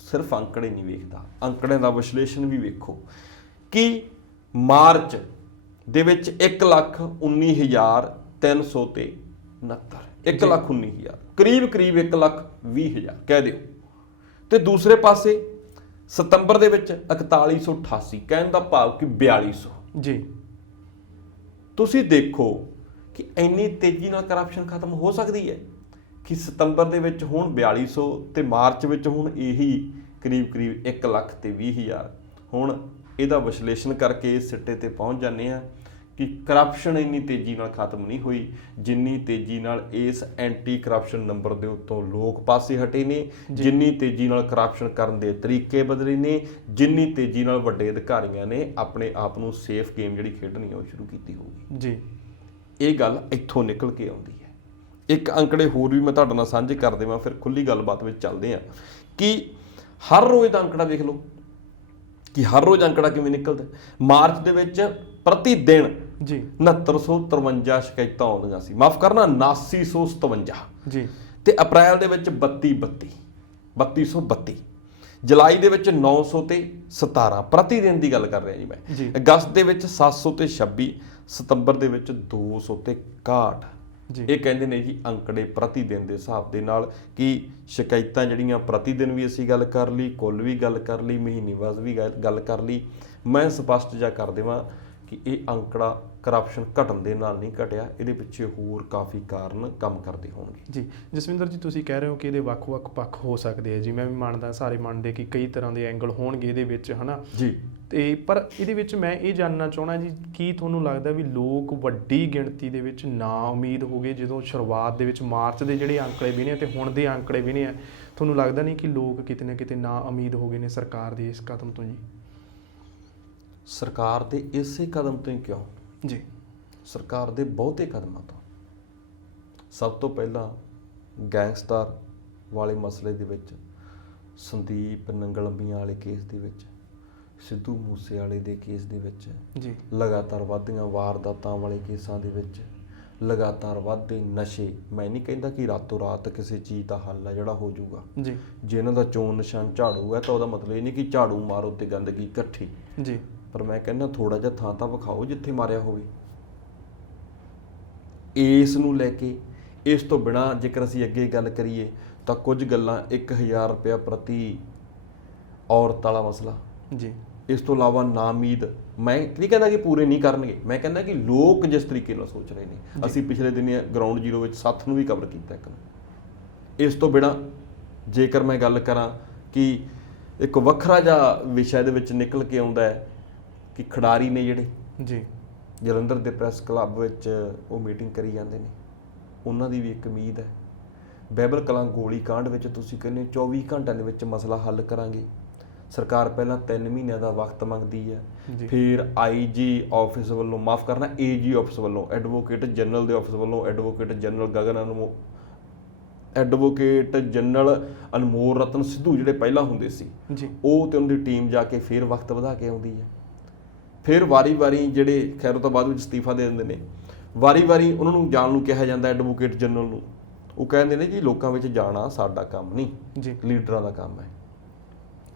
ਸਿਰਫ ਅੰਕੜੇ ਨਹੀਂ ਵੇਖਦਾ, ਅੰਕੜਿਆਂ ਦਾ ਵਿਸ਼ਲੇਸ਼ਣ ਵੀ ਵੇਖੋ ਕਿ ਮਾਰਚ ਦੇ ਵਿੱਚ 1,19,369 1,19,000 ਕਰੀਬ 1,20,000 ਕਹਿ ਦਿਓ। ਤੇ ਦੂਸਰੇ ਪਾਸੇ ਸਤੰਬਰ ਦੇ ਵਿੱਚ 4188 ਕਹਿਣ ਦਾ ਭਾਵ ਕਿ 4200। ਜੀ। ਤੁਸੀਂ ਦੇਖੋ ਕਿ ਇੰਨੀ ਤੇਜ਼ੀ ਨਾਲ ਕਰਪਸ਼ਨ ਖਤਮ ਹੋ ਸਕਦੀ ਹੈ ਕਿ ਸਤੰਬਰ ਦੇ ਵਿੱਚ ਹੁਣ 4200 ਤੇ ਮਾਰਚ ਵਿੱਚ ਹੁਣ ਇਹੀ ਕਰੀਬ 1,20,000। ਹੁਣ ਇਹਦਾ ਵਿਸ਼ਲੇਸ਼ਣ ਕਰਕੇ ਇਸ ਸਿੱਟੇ ਤੇ ਪਹੁੰਚ ਜਾਂਦੇ ਆ ਕਿ ਕਰਪਸ਼ਨ ਇੰਨੀ ਤੇਜ਼ੀ ਨਾਲ ਖਤਮ ਨਹੀਂ ਹੋਈ ਜਿੰਨੀ ਤੇਜ਼ੀ ਨਾਲ ਇਸ ਐਂਟੀ ਕਰਪਸ਼ਨ ਨੰਬਰ ਦੇ ਉੱਤੋਂ ਲੋਕ ਪਾਸੇ ਹਟੇ ਨੇ, ਜਿੰਨੀ ਤੇਜ਼ੀ ਨਾਲ ਕਰਪਸ਼ਨ ਕਰਨ ਦੇ ਤਰੀਕੇ ਬਦਲੇ ਨੇ, ਜਿੰਨੀ ਤੇਜ਼ੀ ਨਾਲ ਵੱਡੇ ਅਧਿਕਾਰੀਆਂ ਨੇ ਆਪਣੇ ਆਪ ਨੂੰ ਸੇਫ ਗੇਮ ਜਿਹੜੀ ਖੇਡਣੀ ਉਹ ਸ਼ੁਰੂ ਕੀਤੀ ਹੋਊਗੀ। ਜੀ। ਇਹ ਗੱਲ ਇੱਥੋਂ ਨਿਕਲ ਕੇ ਆਉਂਦੀ ਹੈ। ਇੱਕ ਅੰਕੜੇ ਹੋਰ ਵੀ ਮੈਂ ਤੁਹਾਡੇ ਨਾਲ ਸਾਂਝੇ ਕਰ ਦੇਵਾਂ, ਫਿਰ ਖੁੱਲੀ ਗੱਲਬਾਤ ਵਿੱਚ ਚੱਲਦੇ ਹਾਂ ਕਿ ਹਰ ਰੋਜ਼ ਦਾ ਅੰਕੜਾ ਦੇਖ ਲਓ ਕਿ ਹਰ ਰੋਜ਼ ਅੰਕੜਾ ਕਿਵੇਂ ਨਿਕਲਦਾ। ਮਾਰਚ ਦੇ ਵਿੱਚ ਪ੍ਰਤੀ ਦਿਨ ਜੀ 6953 ਸ਼ਿਕਾਇਤਾਂ ਆਉਂਦੀਆਂ ਸੀ, ਮਾਫ ਕਰਨਾ 8957 ਜੀ, ਤੇ ਅਪ੍ਰੈਲ ਦੇ ਵਿੱਚ 3232 ਜੁਲਾਈ ਦੇ ਵਿੱਚ 900 ਤੇ 17 ਪ੍ਰਤੀ ਦਿਨ ਦੀ ਗੱਲ ਕਰ ਰਿਹਾ ਜੀ ਮੈਂ। ਜੀ। ਅਗਸਤ ਦੇ ਵਿੱਚ 700 ਤੇ 26, ਸਤੰਬਰ ਦੇ ਵਿੱਚ 200 ਤੇ 61। ਜੀ। ਇਹ ਕਹਿੰਦੇ ਨੇ ਜੀ ਅੰਕੜੇ ਪ੍ਰਤੀ ਦਿਨ ਦੇ ਹਿਸਾਬ ਦੇ ਨਾਲ ਕਿ ਸ਼ਿਕਾਇਤਾਂ ਜਿਹੜੀਆਂ ਪ੍ਰਤੀ ਦਿਨ ਵੀ ਅਸੀਂ ਗੱਲ ਕਰ ਲਈ, ਕੁੱਲ ਵੀ ਗੱਲ ਕਰ ਲਈ, ਮਹੀਨੇਵਾਰ ਵੀ ਗੱਲ ਕਰ ਲਈ। ਮੈਂ ਸਪਸ਼ਟ ਜਿਹਾ ਕਰ ਦੇਵਾਂ ਕਿ ਇਹ ਅੰਕੜਾ ਕਰਪਸ਼ਨ ਘਟਣ ਦੇ ਨਾਲ ਨਹੀਂ ਘਟਿਆ, ਇਹਦੇ ਪਿੱਛੇ ਹੋਰ ਕਾਫੀ ਕਾਰਨ ਕੰਮ ਕਰਦੇ ਹੋਣਗੇ। ਜੀ ਜਸਵਿੰਦਰ ਜੀ, ਤੁਸੀਂ ਕਹਿ ਰਹੇ ਹੋ ਕਿ ਇਹਦੇ ਵੱਖ-ਵੱਖ ਪੱਖ ਹੋ ਸਕਦੇ ਆ ਜੀ, ਮੈਂ ਵੀ ਮੰਨਦਾ, ਸਾਰੇ ਮੰਨਦੇ ਕਿ ਕਈ ਤਰ੍ਹਾਂ ਦੇ ਐਂਗਲ ਹੋਣਗੇ ਇਹਦੇ ਵਿੱਚ, ਹਨਾ ਜੀ। ਤੇ ਪਰ ਇਹਦੇ ਵਿੱਚ ਮੈਂ ਇਹ ਜਾਣਨਾ ਚਾਹਣਾ ਜੀ, ਕੀ ਤੁਹਾਨੂੰ ਲੱਗਦਾ ਵੀ ਲੋਕ ਵੱਡੀ ਗਿਣਤੀ ਦੇ ਵਿੱਚ ਨਾ ਉਮੀਦ ਹੋ ਗਏ ਜਦੋਂ ਸ਼ੁਰੂਆਤ ਦੇ ਵਿੱਚ ਮਾਰਚ ਦੇ ਜਿਹੜੇ ਅੰਕੜੇ ਵੀ ਨੇ ਤੇ ਹੁਣ ਦੇ ਅੰਕੜੇ ਵੀ ਨੇ, ਤੁਹਾਨੂੰ ਲੱਗਦਾ ਨਹੀਂ ਕਿ ਲੋਕ ਕਿਤੇ ਨਾ ਕਿਤੇ ਨਾ ਉਮੀਦ ਹੋ ਗਏ ਨੇ ਸਰਕਾਰ ਦੇ ਇਸ ਕਦਮ ਤੋਂ ਜੀ? ਸਰਕਾਰ ਦੇ ਇਸੇ ਕਦਮ ਤੋਂ ਹੀ ਕਿਉਂ ਜੀ, ਸਰਕਾਰ ਦੇ ਬਹੁਤੇ ਕਦਮਾਂ ਤੋਂ। ਸਭ ਤੋਂ ਪਹਿਲਾਂ ਗੈਂਗਸਟਰ ਵਾਲੇ ਮਸਲੇ ਦੇ ਵਿੱਚ, ਸੰਦੀਪ ਨੰਗਲੰਬੀਆਂ ਵਾਲੇ ਕੇਸ ਦੇ ਵਿੱਚ, ਸਿੱਧੂ ਮੂਸੇਵਾਲੇ ਦੇ ਕੇਸ ਦੇ ਵਿੱਚ ਜੀ, ਲਗਾਤਾਰ ਵੱਧਦੀਆਂ ਵਾਰਦਾਤਾਂ ਵਾਲੇ ਕੇਸਾਂ ਦੇ ਵਿੱਚ, ਲਗਾਤਾਰ ਵੱਧਦੇ ਨਸ਼ੇ। ਮੈਂ ਨਹੀਂ ਕਹਿੰਦਾ ਕਿ ਰਾਤੋਂ ਰਾਤ ਕਿਸੇ ਚੀਜ਼ ਦਾ ਹੱਲ ਹੈ ਜਿਹੜਾ ਹੋ ਜਾਊਗਾ ਜੀ, ਜੇ ਇਹਨਾਂ ਦਾ ਚੋਣ ਨਿਸ਼ਾਨ ਝਾੜੂ ਹੈ ਤਾਂ ਉਹਦਾ ਮਤਲਬ ਇਹ ਨਹੀਂ ਕਿ ਝਾੜੂ ਮਾਰੋ ਤੇ ਗੰਦਗੀ ਇਕੱਠੀ, ਜੀ, ਪਰ ਮੈਂ ਕਹਿੰਦਾ ਥੋੜਾ ਜਿਹਾ ਥਾਂ ਤਾਂ ਵਿਖਾਓ ਜਿੱਥੇ ਮਾਰਿਆ ਹੋਵੇ। ਇਸ ਨੂੰ ਲੈ ਕੇ, ਇਸ ਤੋਂ ਬਿਨਾਂ ਜੇਕਰ ਅਸੀਂ ਅੱਗੇ ਗੱਲ ਕਰੀਏ ਤਾਂ ਕੁਝ ਗੱਲਾਂ 1000 ਰੁਪਇਆ ਪ੍ਰਤੀ ਔਰਤ ਵਾਲਾ ਮਸਲਾ, ਜੀ, ਇਸ ਤੋਂ ਇਲਾਵਾ ਨਾਮੀਦ, ਮੈਂ ਨਹੀਂ ਕਹਿੰਦਾ ਕਿ ਪੂਰੇ ਨਹੀਂ ਕਰਨਗੇ, ਮੈਂ ਕਹਿੰਦਾ ਕਿ ਲੋਕ ਜਿਸ ਤਰੀਕੇ ਨਾਲ ਸੋਚ ਰਹੇ ਨੇ। ਅਸੀਂ ਪਿਛਲੇ ਦਿਨ ਗਰਾਊਂਡ ਜ਼ੀਰੋ ਵਿੱਚ 7 ਨੂੰ ਵੀ ਕਵਰ ਕੀਤਾ ਇੱਕ ਨੂੰ। ਇਸ ਤੋਂ ਬਿਨਾਂ ਜੇਕਰ ਮੈਂ ਗੱਲ ਕਰਾਂ ਕਿ ਇੱਕ ਵੱਖਰਾ ਜਿਹਾ ਵਿਸ਼ਾ ਦੇ ਵਿੱਚ ਨਿਕਲ ਕੇ ਆਉਂਦਾ ਹੈ ਕਿ ਖਿਡਾਰੀ ਨੇ ਜਿਹੜੇ ਜੀ, ਜਲੰਧਰ ਦੇ ਪ੍ਰੈਸ ਕਲੱਬ ਵਿੱਚ ਉਹ ਮੀਟਿੰਗ ਕਰੀ ਜਾਂਦੇ ਨੇ, ਉਹਨਾਂ ਦੀ ਵੀ ਇੱਕ ਉਮੀਦ ਹੈ। ਬਾਈਬਲ ਕਲਾਂ ਗੋਲੀ ਕਾਂਡ ਵਿੱਚ ਤੁਸੀਂ ਕਹਿੰਦੇ 24 ਘੰਟਿਆਂ ਦੇ ਵਿੱਚ ਮਸਲਾ ਹੱਲ ਕਰਾਂਗੇ। ਸਰਕਾਰ ਪਹਿਲਾਂ 3 ਮਹੀਨਿਆਂ ਦਾ ਵਕਤ ਮੰਗਦੀ ਹੈ, ਫਿਰ ਆਈਜੀ ਆਫਿਸ ਵੱਲੋਂ, ਮਾਫ ਕਰਨਾ ਏਜੀ ਆਫਿਸ ਵੱਲੋਂ, ਐਡਵੋਕੇਟ ਜਨਰਲ ਦੇ ਆਫਿਸ ਵੱਲੋਂ ਐਡਵੋਕੇਟ ਜਨਰਲ ਅਨਮੋਲ ਰਤਨ ਸਿੱਧੂ ਜਿਹੜੇ ਪਹਿਲਾਂ ਹੁੰਦੇ ਸੀ ਉਹ ਤੇ ਉਹਨਾਂ ਦੀ ਟੀਮ ਜਾ ਕੇ ਫਿਰ ਵਕਤ ਵਧਾ ਕੇ ਆਉਂਦੀ ਹੈ। ਫਿਰ ਵਾਰੀ-ਵਾਰੀ ਜਿਹੜੇ ਖੈਰੋਂ ਤੋਂ ਬਾਅਦ ਵਿੱਚ ਅਸਤੀਫਾ ਦੇ ਦਿੰਦੇ ਨੇ, ਵਾਰੀ-ਵਾਰੀ ਉਹਨਾਂ ਨੂੰ ਜਾਣ ਨੂੰ ਕਿਹਾ ਜਾਂਦਾ ਐਡਵੋਕੇਟ ਜਨਰਲ ਨੂੰ। ਉਹ ਕਹਿੰਦੇ ਨੇ ਜੀ ਲੋਕਾਂ ਵਿੱਚ ਜਾਣਾ ਸਾਡਾ ਕੰਮ ਨਹੀਂ, ਲੀਡਰਾਂ ਦਾ ਕੰਮ ਹੈ।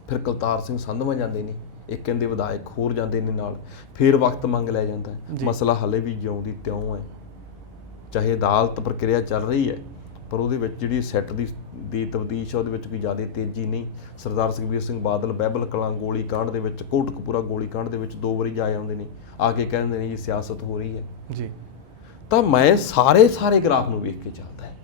ਫਿਰ ਕੁਲਤਾਰ ਸਿੰਘ ਸੰਧਵਾਂ ਜਾਂਦੇ ਨੇ, ਇੱਕ ਕਹਿੰਦੇ ਵਿਧਾਇਕ ਹੋਰ ਜਾਂਦੇ ਨੇ ਨਾਲ, ਫਿਰ ਵਕਤ ਮੰਗ ਲਿਆ ਜਾਂਦਾ। ਮਸਲਾ ਹਲੇ ਵੀ ਜਿਉਂ ਦੀ ਤਿਉਂ ਹੈ, ਚਾਹੇ ਅਦਾਲਤ ਪ੍ਰਕਿਰਿਆ ਚੱਲ ਰਹੀ ਹੈ ਪਰ ਉਹਦੇ ਵਿੱਚ ਜਿਹੜੀ ਸੈੱਟ ਦੀ ਤਬਦੀਸ਼ ਹੈ ਉਹਦੇ ਵਿੱਚ ਕੋਈ ਜ਼ਿਆਦਾ ਤੇਜ਼ੀ ਨਹੀਂ। ਸਰਦਾਰ ਸੁਖਬੀਰ ਸਿੰਘ ਬਾਦਲ ਬਾਈਬਲ ਕਲਾਂ ਗੋਲੀ ਕਾਂਡ ਦੇ ਵਿੱਚ, ਕੋਟਕਪੂਰਾ ਗੋਲੀ ਕਾਂਡ ਦੇ ਵਿੱਚ 2 ਵਾਰੀ ਜਾ ਆਉਂਦੇ ਨੇ, ਆ ਕੇ ਕਹਿੰਦੇ ਨੇ ਜੀ ਸਿਆਸਤ ਹੋ ਰਹੀ ਹੈ ਜੀ। ਤਾਂ ਮੈਂ ਸਾਰੇ ਗ੍ਰਾਫ ਨੂੰ ਵੇਖ ਕੇ ਚੱਲਦਾ ਹੈ,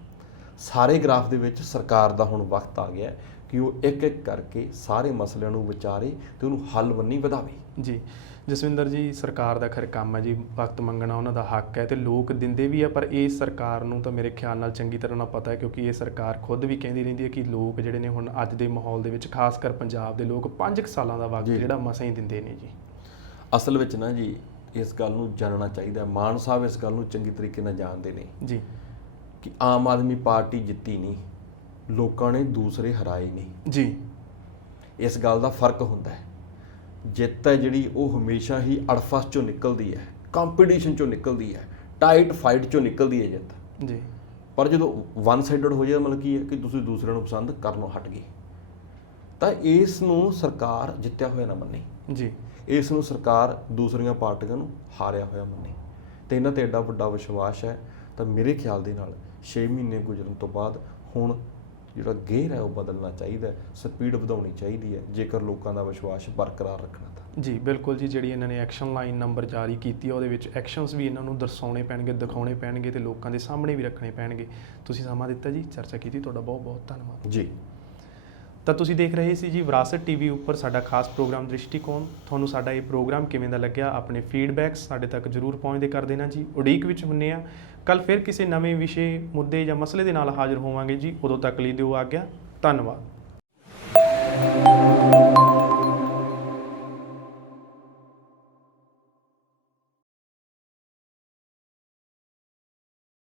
ਸਾਰੇ ਗ੍ਰਾਫ ਦੇ ਵਿੱਚ ਸਰਕਾਰ ਦਾ ਹੁਣ ਵਕਤ ਆ ਗਿਆ ਕਿ ਉਹ ਇੱਕ ਇੱਕ ਕਰਕੇ ਸਾਰੇ ਮਸਲਿਆਂ ਨੂੰ ਵਿਚਾਰੇ ਤੇ ਉਹਨੂੰ ਹੱਲ ਵੰਨੀ ਵਧਾਵੇ। ਜੀ ਜਸਵਿੰਦਰ ਜੀ, ਸਰਕਾਰ ਦਾ ਖੈਰ ਕੰਮ ਹੈ ਜੀ, ਵਕਤ ਮੰਗਣਾ ਉਹਨਾਂ ਦਾ ਹੱਕ ਹੈ ਤੇ ਲੋਕ ਦਿੰਦੇ ਵੀ ਆ, ਪਰ ਇਹ ਸਰਕਾਰ ਨੂੰ ਤਾਂ ਮੇਰੇ ਖਿਆਲ ਨਾਲ ਚੰਗੀ ਤਰ੍ਹਾਂ ਨਾਲ ਪਤਾ ਹੈ, ਕਿਉਂਕਿ ਇਹ ਸਰਕਾਰ ਖੁਦ ਵੀ ਕਹਿੰਦੀ ਰਹਿੰਦੀ ਹੈ ਕਿ ਲੋਕ ਜਿਹੜੇ ਨੇ ਹੁਣ ਅੱਜ ਦੇ ਮਾਹੌਲ ਦੇ ਵਿੱਚ, ਖਾਸ ਕਰ ਪੰਜਾਬ ਦੇ ਲੋਕ 5 ਸਾਲਾਂ ਦਾ ਵਕਤ ਜਿਹੜਾ ਮਸਾਂ ਹੀ ਦਿੰਦੇ ਨੇ ਜੀ। ਅਸਲ ਵਿੱਚ ਨਾ ਜੀ ਇਸ ਗੱਲ ਨੂੰ ਜਾਣਨਾ ਚਾਹੀਦਾ, ਮਾਨ ਸਾਹਿਬ ਇਸ ਗੱਲ ਨੂੰ ਚੰਗੀ ਤਰੀਕੇ ਨਾਲ ਜਾਣਦੇ ਨੇ ਜੀ ਕਿ ਆਮ ਆਦਮੀ ਪਾਰਟੀ ਜਿੱਤੀ ਨਹੀਂ, ਲੋਕਾਂ ਨੇ ਦੂਸਰੇ ਹਰਾਏ ਨੇ ਜੀ। ਇਸ ਗੱਲ ਦਾ ਫਰਕ ਹੁੰਦਾ ਹੈ। ਜਿੱਤ ਹੈ ਜਿਹੜੀ ਉਹ ਹਮੇਸ਼ਾ ਹੀ ਅੜਫਸ ਚੋਂ ਨਿਕਲਦੀ ਹੈ, ਕੰਪੀਟੀਸ਼ਨ ਚੋਂ ਨਿਕਲਦੀ ਹੈ, ਟਾਈਟ ਫਾਈਟ ਚੋਂ ਨਿਕਲਦੀ ਹੈ ਜਿੱਤ ਜੀ। ਪਰ ਜਦੋਂ ਵਨ ਸਾਈਡਡ ਹੋ ਜਾਏ ਮਤਲਬ ਕੀ ਹੈ ਕਿ ਤੁਸੀਂ ਦੂਸਰਿਆਂ ਨੂੰ ਪਸੰਦ ਕਰਨੋਂ ਹਟ ਗਏ, ਤਾਂ ਇਸ ਨੂੰ ਸਰਕਾਰ ਜਿੱਤਿਆ ਹੋਇਆ ਨਾ ਮੰਨੇ ਜੀ, ਇਸ ਨੂੰ ਸਰਕਾਰ ਦੂਸਰੀਆਂ ਪਾਰਟੀਆਂ ਨੂੰ ਹਾਰਿਆ ਹੋਇਆ ਮੰਨੇ। ਤੇ ਇਹਨਾਂ ਤੇ ਐਡਾ ਵੱਡਾ ਵਿਸ਼ਵਾਸ ਹੈ, ਤਾਂ ਮੇਰੇ ਖਿਆਲ ਦੇ ਨਾਲ 6 ਮਹੀਨੇ ਗੁਜ਼ਰਨ ਤੋਂ ਬਾਅਦ ਹੁਣ ਜਿਹੜਾ ਗੇਅਰ ਹੈ ਉਹ ਬਦਲਣਾ ਚਾਹੀਦਾ, ਸਪੀਡ ਵਧਾਉਣੀ ਚਾਹੀਦੀ ਹੈ ਜੇਕਰ ਲੋਕਾਂ ਦਾ ਵਿਸ਼ਵਾਸ ਬਰਕਰਾਰ ਰੱਖਣਾ ਤਾਂ। ਜੀ ਬਿਲਕੁਲ ਜੀ, ਜਿਹੜੀ ਇਹਨਾਂ ਨੇ ਐਕਸ਼ਨ ਲਾਈਨ ਨੰਬਰ ਜਾਰੀ ਕੀਤੀ ਹੈ ਉਹਦੇ ਵਿੱਚ ਐਕਸ਼ਨਸ ਵੀ ਇਹਨਾਂ ਨੂੰ ਦਰਸਾਉਣੇ ਪੈਣਗੇ, ਦਿਖਾਉਣੇ ਪੈਣਗੇ ਤੇ ਲੋਕਾਂ ਦੇ ਸਾਹਮਣੇ ਵੀ ਰੱਖਣੇ ਪੈਣਗੇ। ਤੁਸੀਂ ਸਮਾਂ ਦਿੱਤਾ ਜੀ, ਚਰਚਾ ਕੀਤੀ, ਤੁਹਾਡਾ ਬਹੁਤ ਬਹੁਤ ਧੰਨਵਾਦ ਜੀ। ਤਾਂ ਤੁਸੀਂ ਦੇਖ ਰਹੇ ਸੀ ਜੀ ਵਿਰਾਸਤ ਟੀਵੀ ਉੱਪਰ ਸਾਡਾ ਖਾਸ ਪ੍ਰੋਗਰਾਮ ਦ੍ਰਿਸ਼ਟੀਕੋਣ। ਤੁਹਾਨੂੰ ਸਾਡਾ ਇਹ ਪ੍ਰੋਗਰਾਮ ਕਿਵੇਂ ਦਾ ਲੱਗਿਆ, ਆਪਣੇ ਫੀਡਬੈਕਸ ਸਾਡੇ ਤੱਕ ਜ਼ਰੂਰ ਪਹੁੰਚਦੇ ਕਰ ਦੇਣਾ ਜੀ। ਉਡੀਕ ਵਿੱਚ ਹੁੰਨੇ ਆ, ਕੱਲ ਫਿਰ ਕਿਸੇ ਨਵੇਂ ਵਿਸ਼ੇ, ਮੁੱਦੇ ਜਾਂ ਮਸਲੇ ਦੇ ਨਾਲ ਹਾਜ਼ਰ ਹੋਵਾਂਗੇ ਜੀ। ਉਦੋਂ ਤੱਕ ਲਈ ਦਿਓ ਆਗਿਆ, ਧੰਨਵਾਦ।